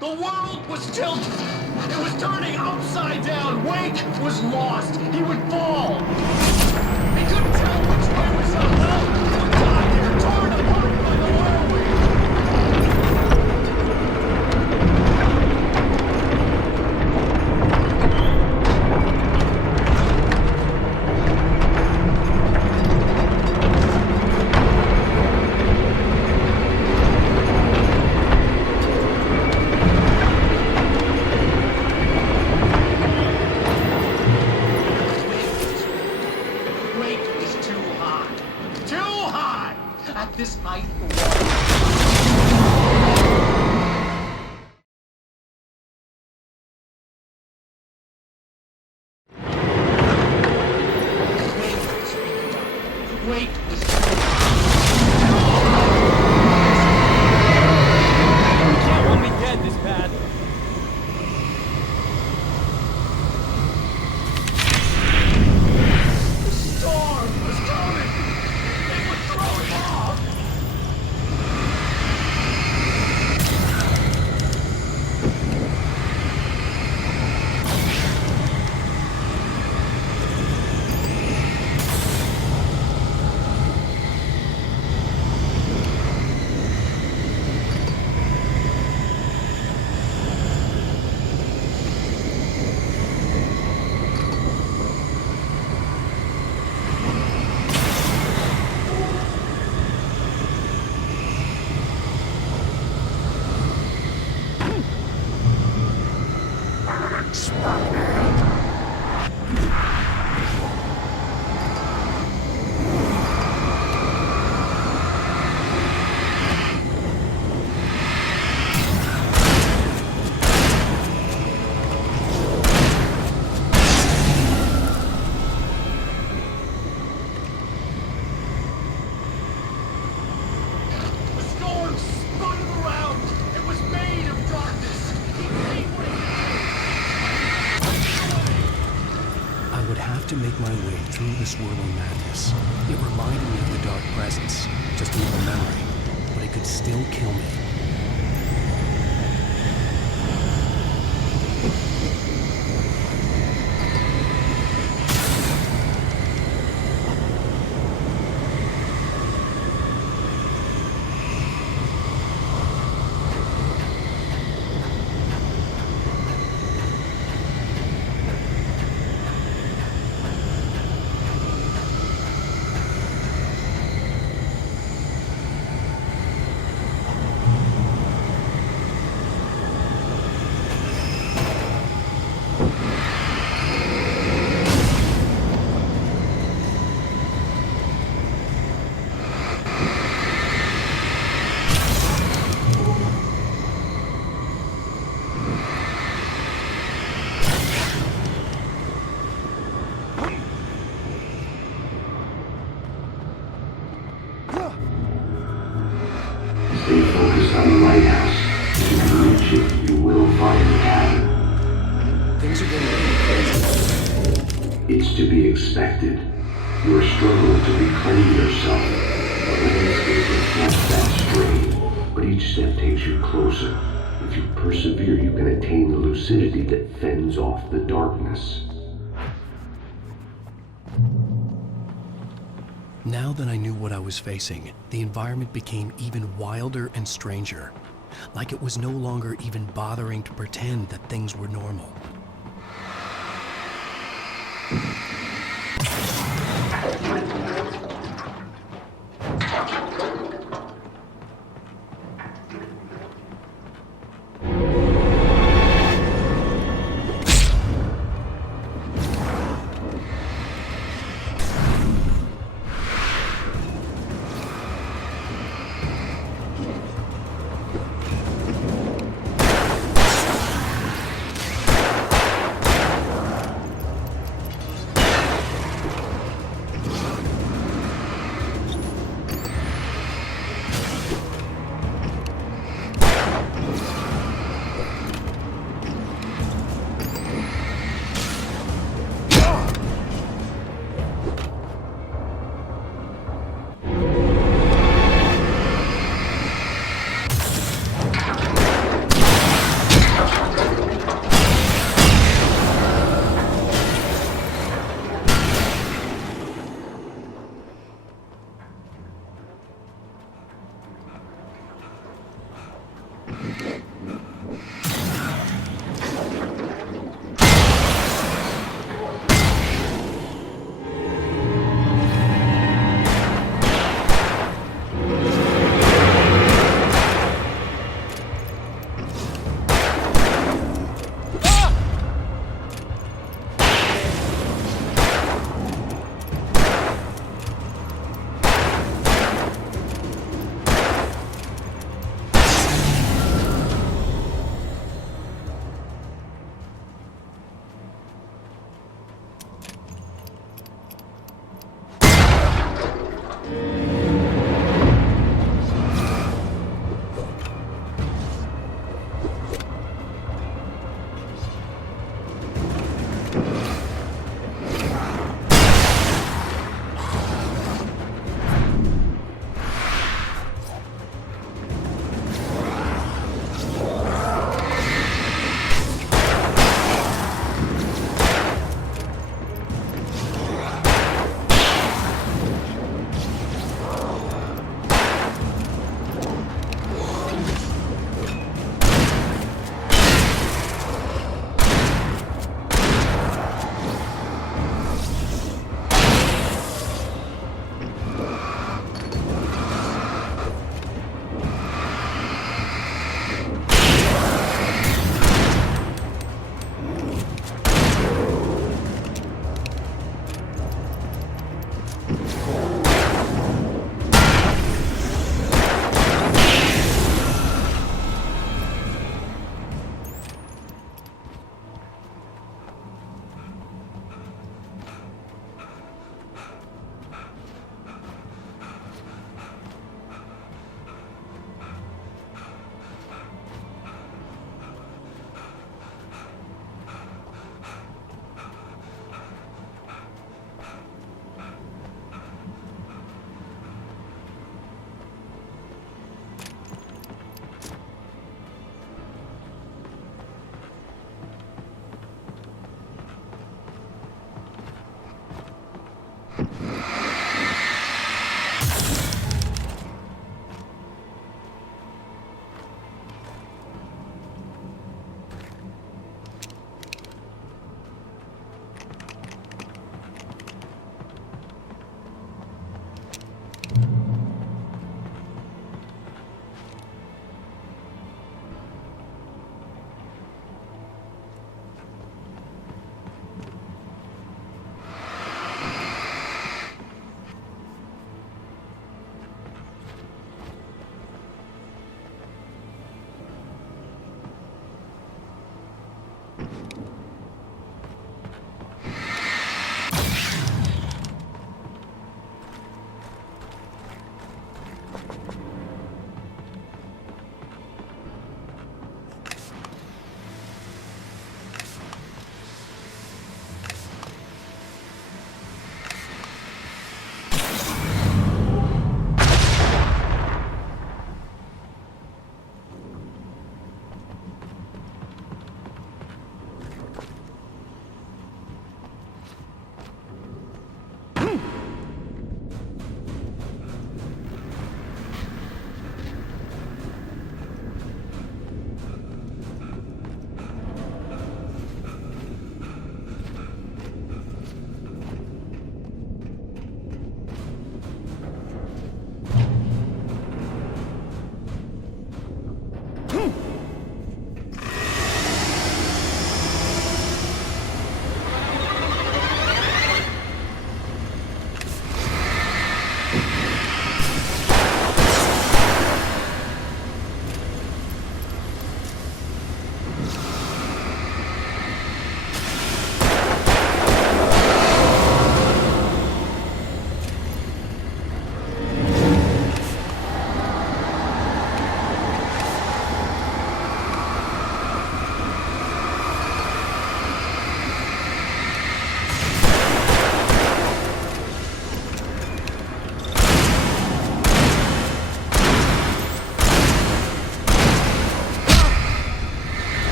The world was tilted. It was turning upside down. Wake was lost. He would fall. He couldn't tell which way was up. He would die there, torn apart by the this height, the wait was You can't want me dead this bad. The storm was coming. It would throw him off. To make my way through the swirling madness. It reminded me of the Dark Presence, just an evil memory, but it could still kill me. to be expected. You are struggling to reclaim yourself. The landscape reflects that strain, but each step takes you closer. If you persevere, you can attain the lucidity that fends off the darkness. Now that I knew what I was facing, the environment became even wilder and stranger. Like it was no longer even bothering to pretend that things were normal.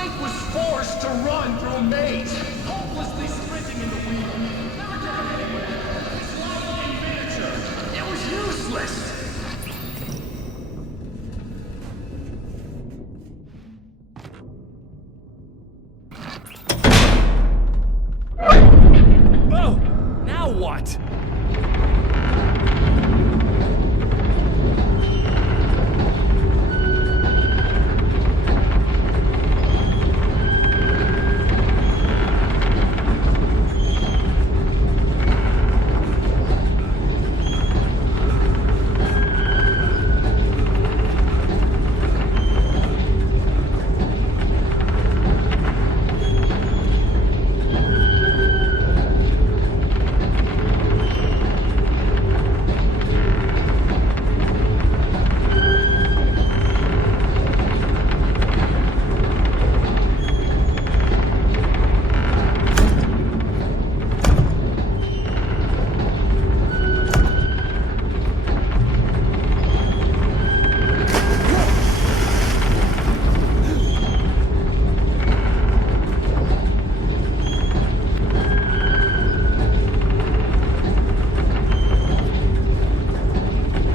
Wake was forced to run through a maze, hopelessly sprinting in the wheel. Never getting anywhere. His life in miniature. It was useless. Oh, now what?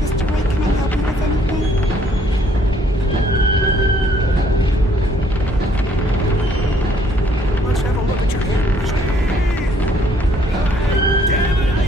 Mr. Wake, can I help you with anything? Let's have a look at your hand, mister. Damn it, I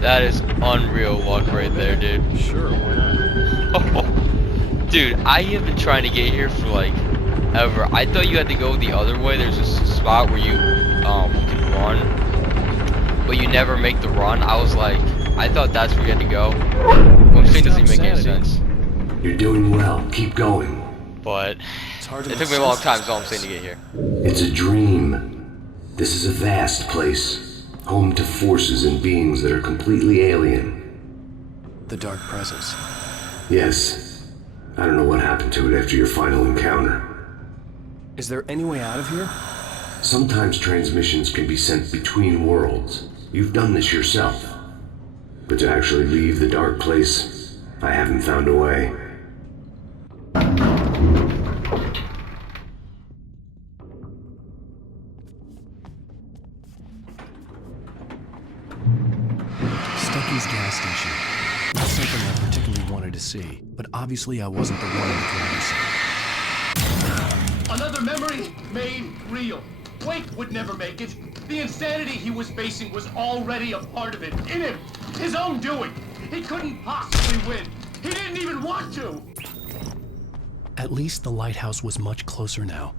That is unreal luck right there, dude. Sure, why not? Dude, I have been trying to get here for like ever. I thought you had to go the other way. There's this spot where you can run, but you never make the run. I was like, I thought that's where you had to go. What I'm saying doesn't make any sense. You're doing well. Keep going. But It's hard to it make took me a long sense time, of is all I'm this saying, to get here. It's a dream. This is a vast place, home to forces and beings that are completely alien. The Dark Presence. Yes. I don't know what happened to it after your final encounter. Is there any way out of here? Sometimes transmissions can be sent between worlds. You've done this yourself. But to actually leave the dark place, I haven't found a way. Stucky's gas station. Not something I particularly wanted to see, but obviously I wasn't the one in the driver's seat. Another memory made real. Wake would never make it. The insanity he was facing was already a part of it. In him. His own doing. He couldn't possibly win. He didn't even want to. At least the lighthouse was much closer now.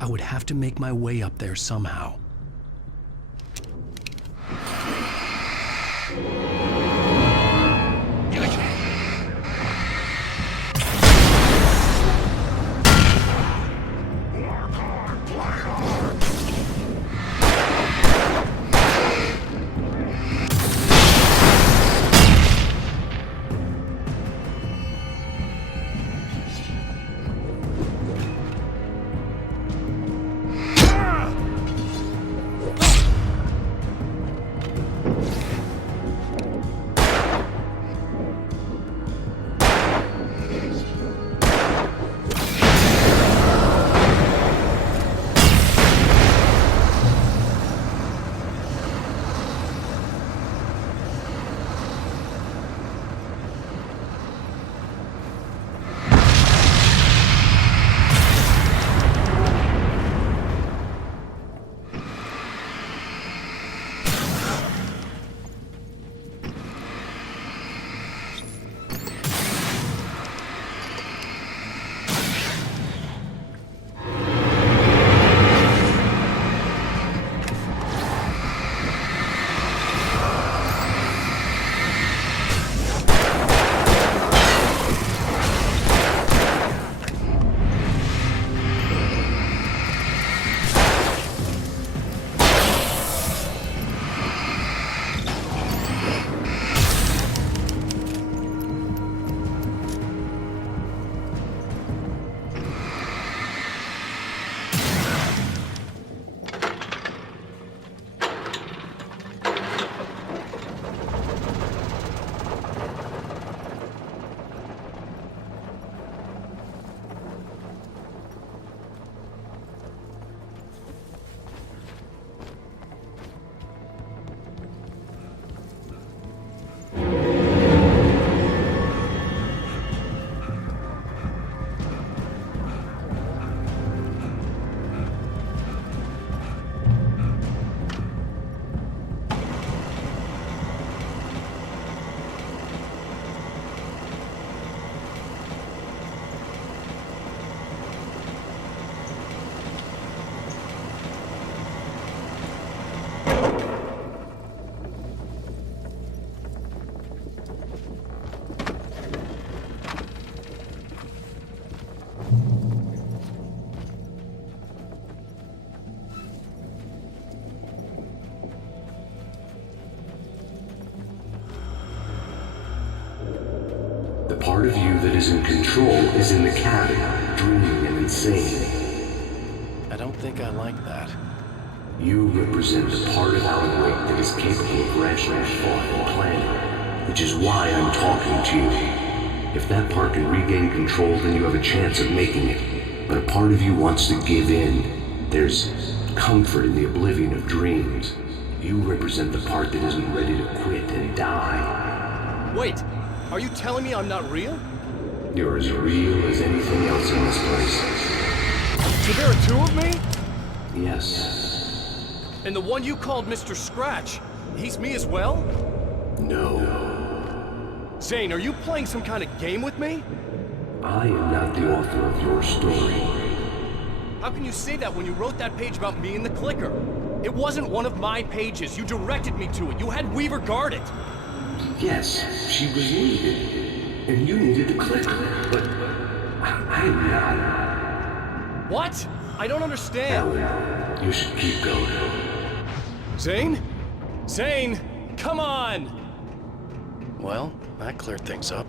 I would have to make my way up there somehow. The part of you that is in control is in the cabin, dreaming and insane. I don't think I like that. You represent the part of Alan Wake that is capable of rational thought and planning, which is why I'm talking to you. If that part can regain control, then you have a chance of making it. But a part of you wants to give in. There's comfort in the oblivion of dreams. You represent the part that isn't ready to quit and die. Wait, are you telling me I'm not real? You're as real as anything else in this place. So there are two of me? Yes. And the one you called Mr. Scratch, he's me as well? No. Zane, are you playing some kind of game with me? I am not the author of your story. How can you say that when you wrote that page about me and the clicker? It wasn't one of my pages. You directed me to it. You had Weaver guard it. Yes, she was needed. And you needed the clicker. But I'm not. What? I don't understand. Alan, you should keep going. Zane? Zane! Come on! Well, that cleared things up.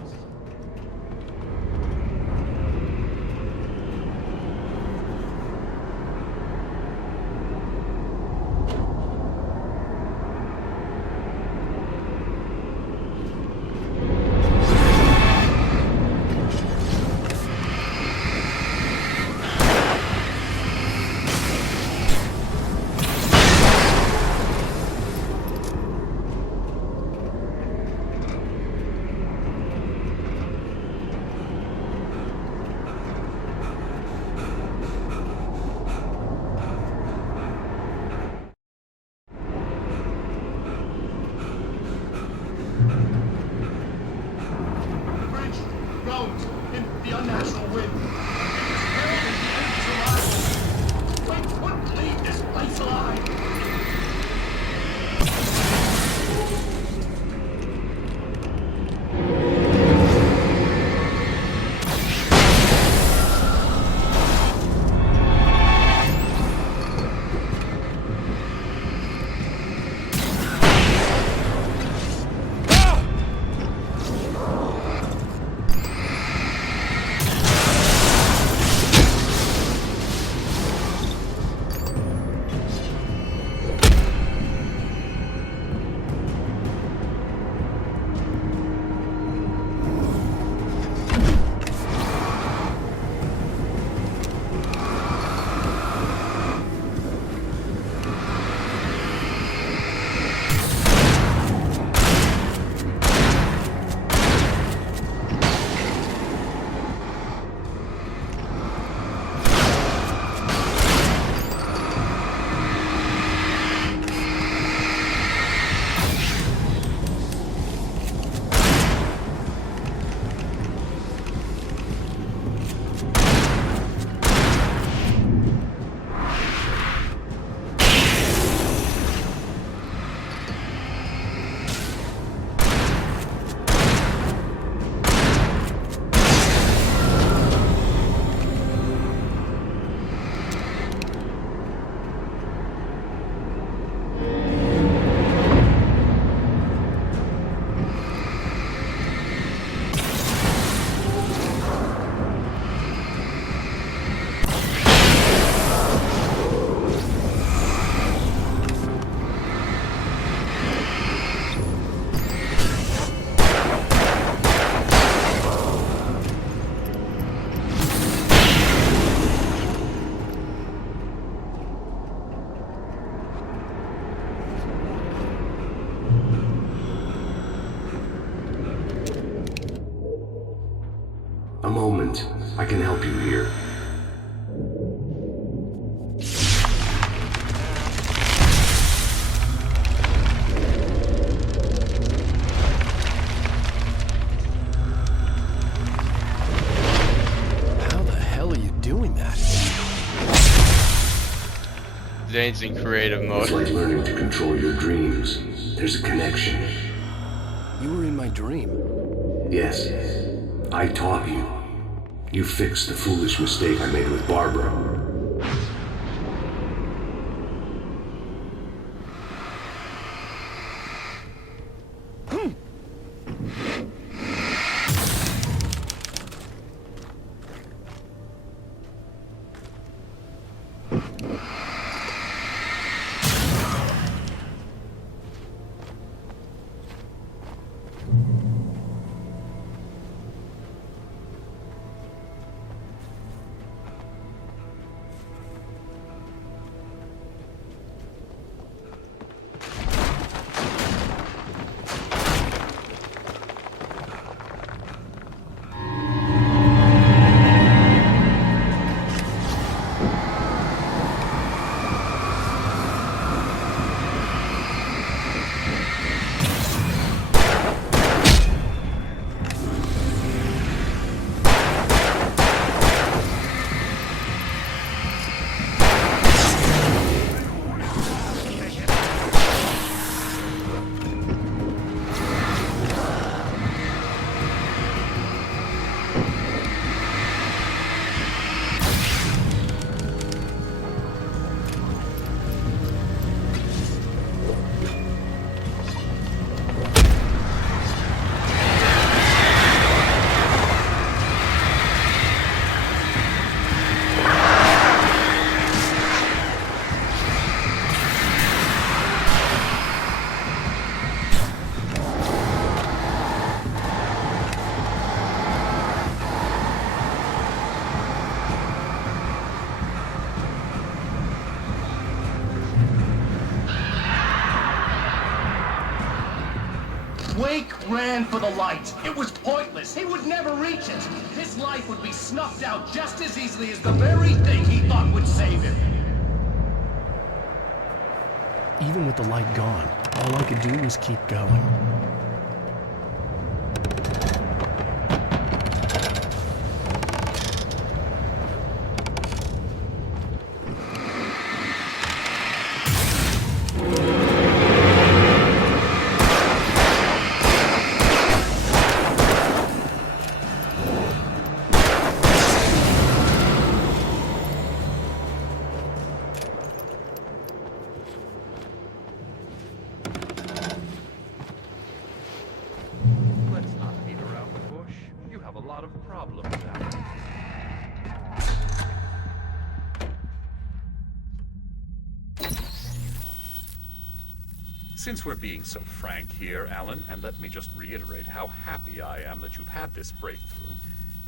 A moment. I can help you here. How the hell are you doing that? Zane's in creative mode. It's like learning to control your dreams. There's a connection. You were in my dream. Yes. I taught you. You fixed the foolish mistake I made with Barbara. Wake ran for the light. It was pointless. He would never reach it. His life would be snuffed out just as easily as the very thing he thought would save him. Even with the light gone, all I could do was keep going. Since we're being so frank here, Alan, and let me just reiterate how happy I am that you've had this breakthrough,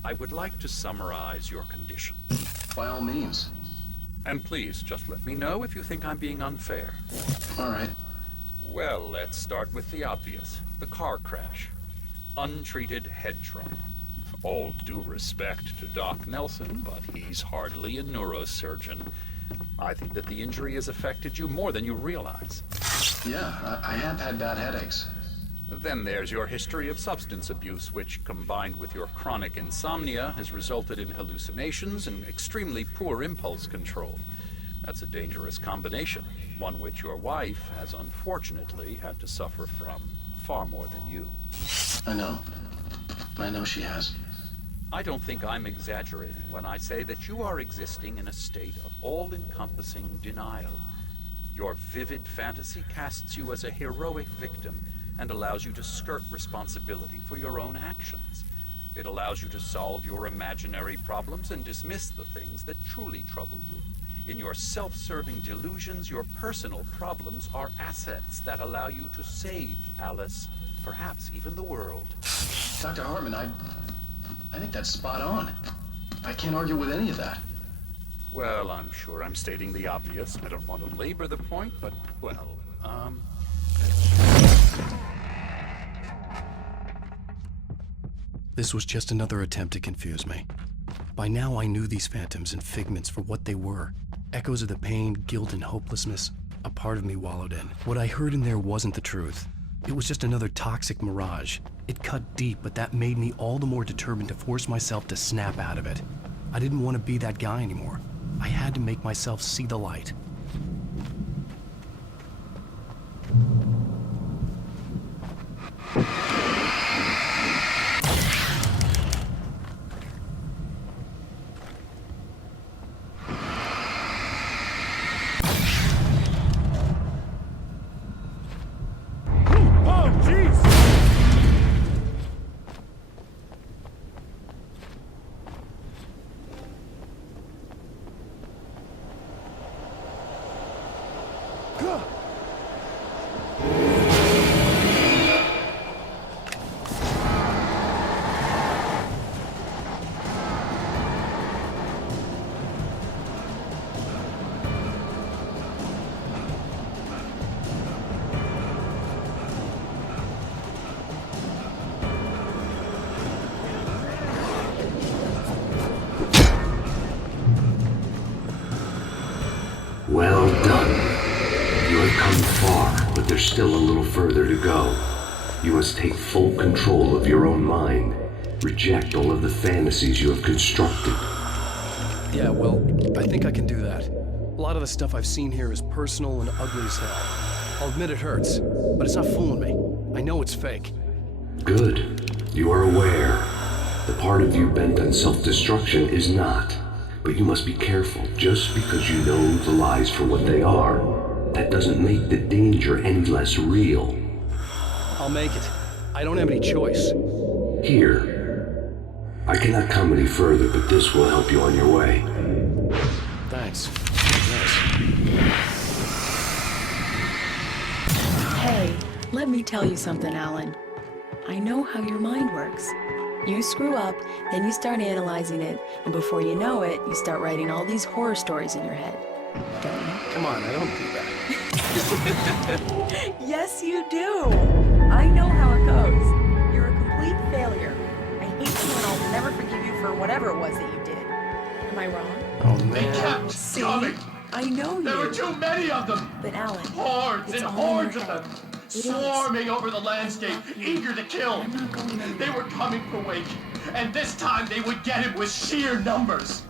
I would like to summarize your condition. By all means. And please, just let me know if you think I'm being unfair. All right. Well, let's start with the obvious. The car crash. Untreated head trauma. All due respect to Doc Nelson, but he's hardly a neurosurgeon. I think that the injury has affected you more than you realize. Yeah, I have had bad headaches. Then there's your history of substance abuse, which, combined with your chronic insomnia, has resulted in hallucinations and extremely poor impulse control. That's a dangerous combination, one which your wife has unfortunately had to suffer from far more than you. I know. I know she has. I don't think I'm exaggerating when I say that you are existing in a state of all-encompassing denial. Your vivid fantasy casts you as a heroic victim and allows you to skirt responsibility for your own actions. It allows you to solve your imaginary problems and dismiss the things that truly trouble you. In your self-serving delusions, your personal problems are assets that allow you to save Alice, perhaps even the world. Dr. Hartman, I think that's spot on. I can't argue with any of that. Well, I'm sure I'm stating the obvious. I don't want to labor the point, but, well, This was just another attempt to confuse me. By now I knew these phantoms and figments for what they were. Echoes of the pain, guilt, and hopelessness a part of me wallowed in. What I heard in there wasn't the truth. It was just another toxic mirage. It cut deep, but that made me all the more determined to force myself to snap out of it. I didn't want to be that guy anymore. I had to make myself see the light. Well done. You have come far, but there's still a little further to go. You must take full control of your own mind. Reject all of the fantasies you have constructed. Yeah, well, I think I can do that. A lot of the stuff I've seen here is personal and ugly as hell. I'll admit it hurts, but it's not fooling me. I know it's fake. Good. You are aware. The part of you bent on self-destruction is not. But you must be careful. Just because you know the lies for what they are, that doesn't make the danger any less real. I'll make it. I don't have any choice. Here. I cannot come any further, but this will help you on your way. Thanks. Hey, let me tell you something, Alan. I know how your mind works. You screw up, then you start analyzing it, and before you know it, you start writing all these horror stories in your head. Don't you? Come on, I don't do that. Yes, you do. I know how it goes. for whatever it was that you did. Am I wrong? Oh They no. kept See? coming. I know There you. were too many of them. But Alan, Hordes it's and all in hordes your of head. them, It is. swarming over the landscape, eager to kill. I'm not going anywhere. They were coming for Wake, and this time they would get him with sheer numbers.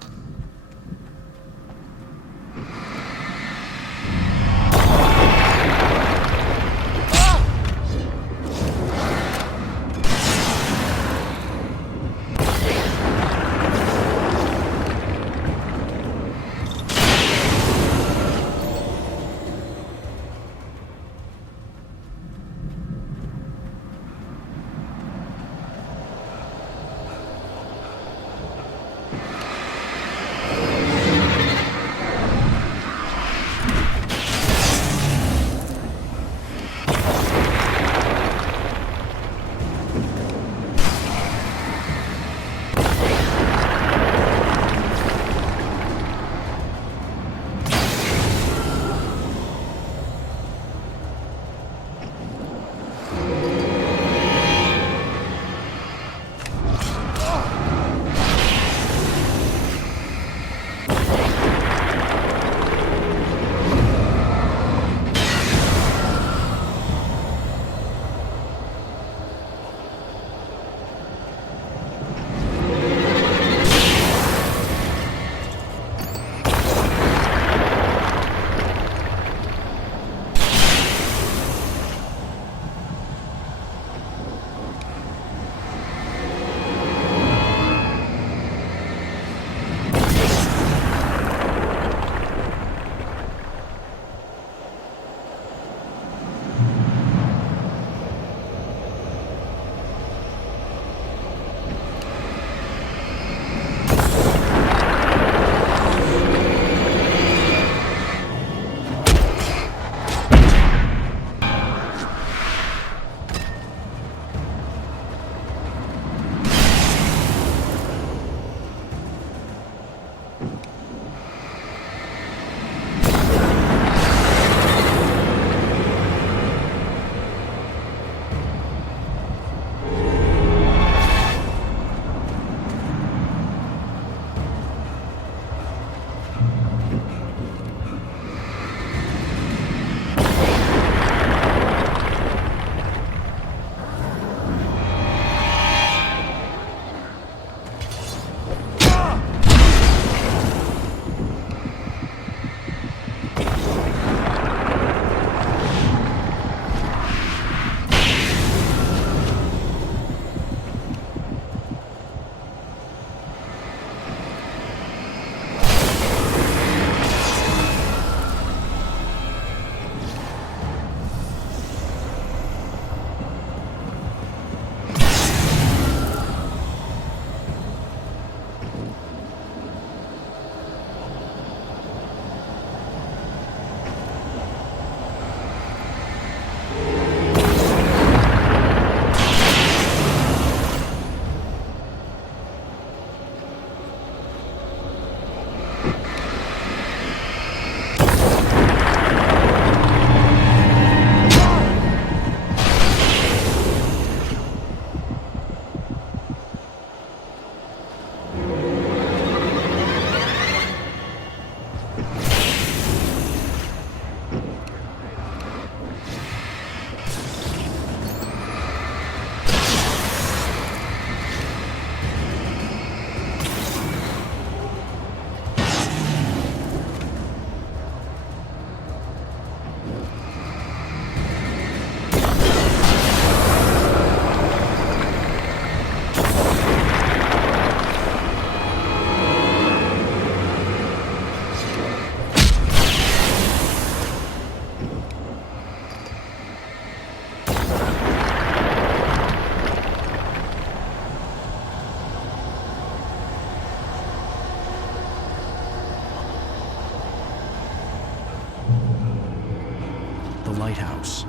lighthouse.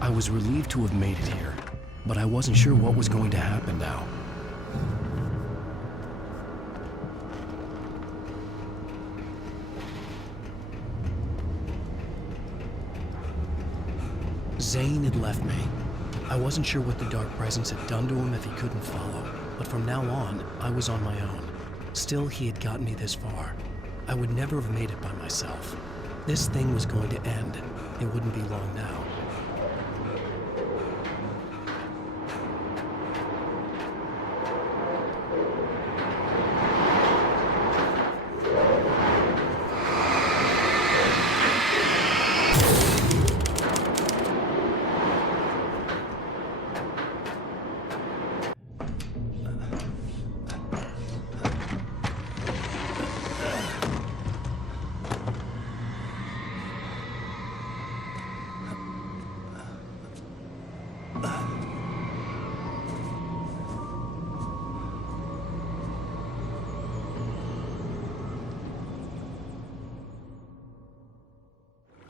I was relieved to have made it here, but I wasn't sure what was going to happen now. Zane had left me. I wasn't sure what the Dark Presence had done to him if he couldn't follow. But from now on, I was on my own. Still, he had gotten me this far. I would never have made it by myself. This thing was going to end. It wouldn't be long now.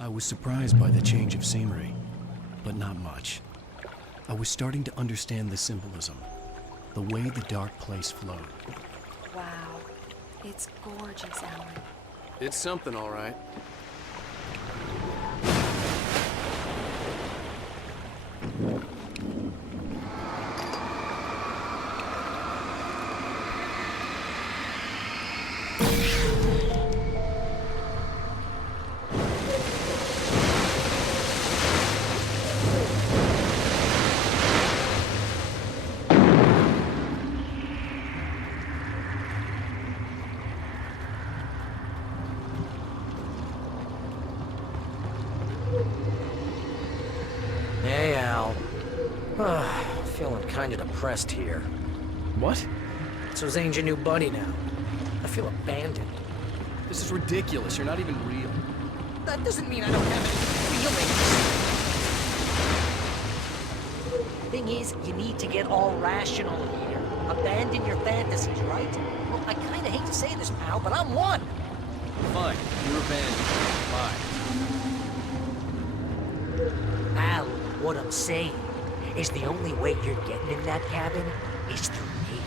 I was surprised by the change of scenery, but not much. I was starting to understand the symbolism, the way the dark place flowed. Wow. It's gorgeous, Alan. It's something, all right. Hey, Al. Feeling kinda depressed here. What? So Zane's your new buddy now. I feel abandoned. This is ridiculous. You're not even real. That doesn't mean I don't have any feelings. Thing is, you need to get all rational here. Abandon your fantasies, right? Well, I kinda hate to say this, pal, but I'm one. Fine. You're abandoned. Bye. Al, what I'm saying is the only way you're getting in that cabin is through me.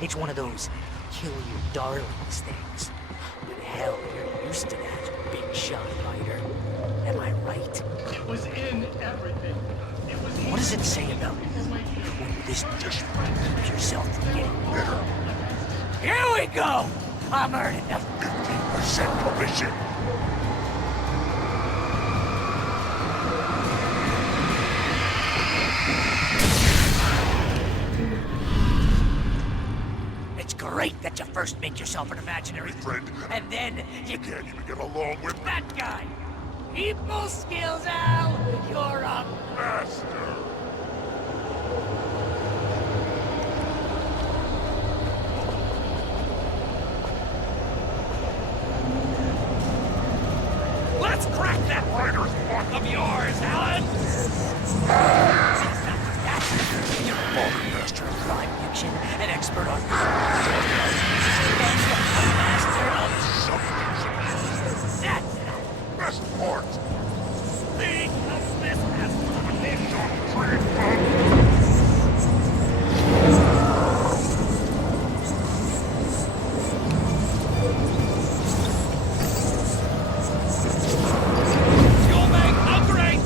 It's one of those kill your darlings things. But hell, you're used to that, big shot fighter. Am I right? It was in everything. It was What does it say about when you this just keep yourself from getting bitter? Here we go! I'm earning the 15% commission. It's great that you first make yourself an imaginary friend, and then you can't even get along with that guy. People skills, Al. You're a master. Let's crack that writer's block of yours, Alan! You're a modern master of crime fiction, an expert on and a master of substance. That's the best part. Because this has You'll make hungry!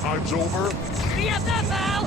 Times over? BFF, Al!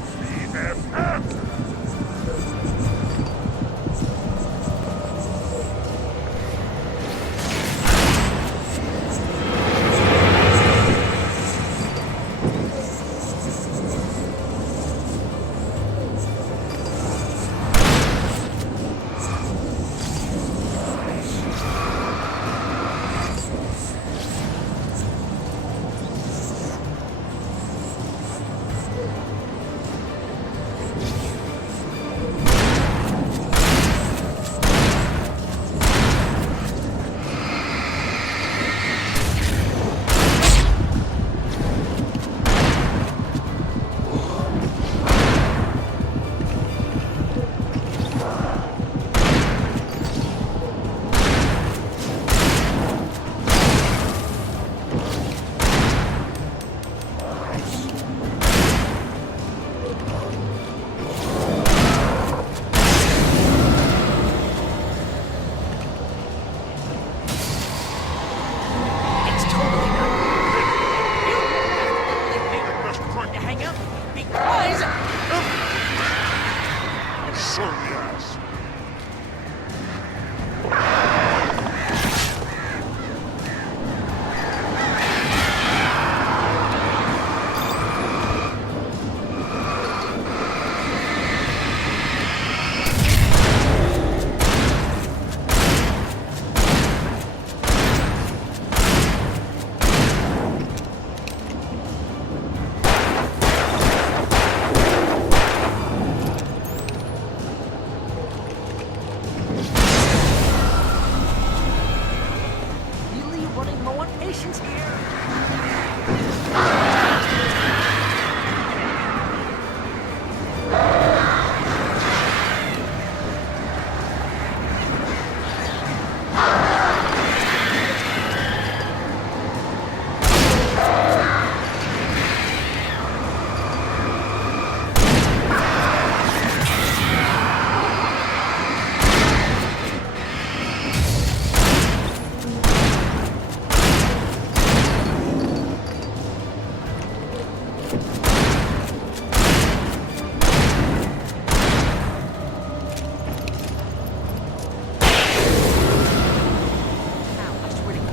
Patience here.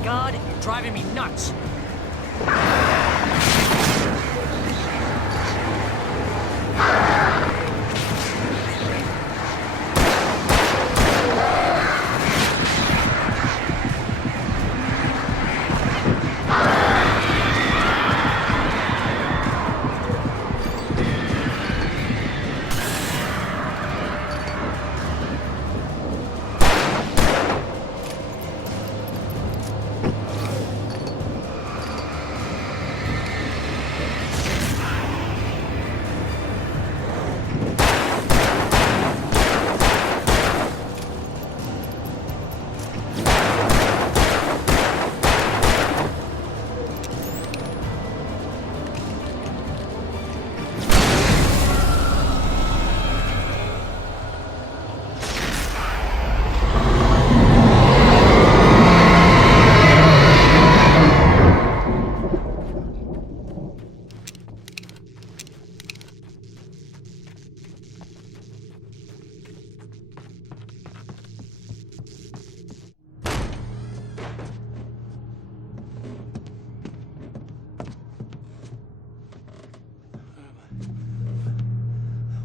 God, you're driving me nuts.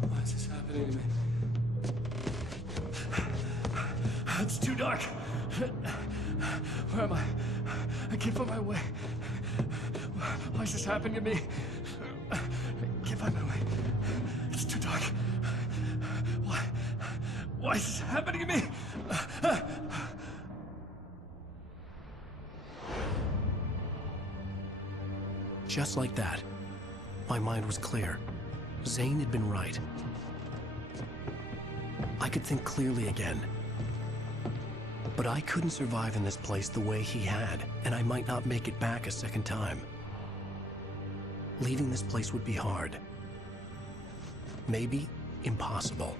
Why is this happening to me? It's too dark. Where am I? I can't find my way. Why is this happening to me? I can't find my way. It's too dark. Why is this happening to me? Just like that, my mind was clear. Zane had been right. I could think clearly again. But I couldn't survive in this place the way he had, and I might not make it back a second time. Leaving this place would be hard. Maybe impossible.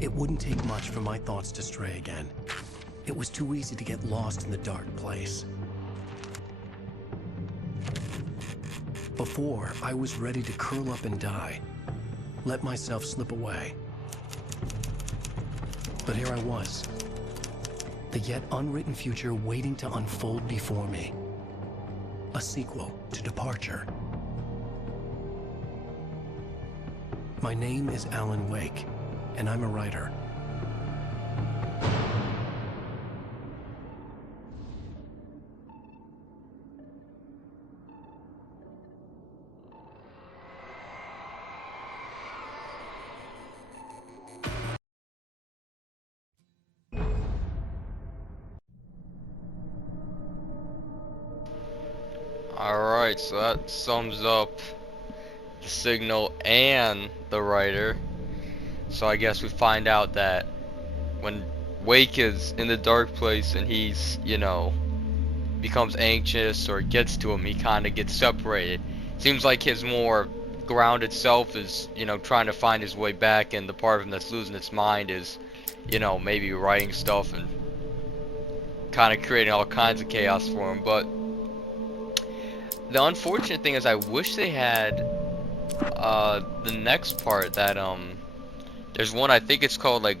It wouldn't take much for my thoughts to stray again. It was too easy to get lost in the dark place. Before, I was ready to curl up and die. Let myself slip away. But here I was. The yet unwritten future waiting to unfold before me. A sequel to Departure. My name is Alan Wake, and I'm a writer. Alright, so that sums up the signal and the writer. So I guess we find out that when Wake is in the dark place and he's, you know, becomes anxious or gets to him, he kind of gets separated. Seems like his more grounded self is, you know, trying to find his way back, and the part of him that's losing its mind is, you know, maybe writing stuff and kind of creating all kinds of chaos for him. But the unfortunate thing is I wish they had the next part that there's one, I think it's called like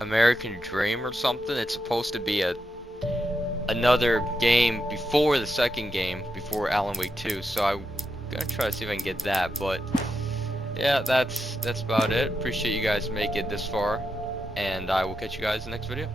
American Dream or something. It's supposed to be another game before the second game, before Alan Wake 2. So I'm gonna try to see if I can get that. But yeah, that's about it. Appreciate you guys making it this far, and I will catch you guys in the next video.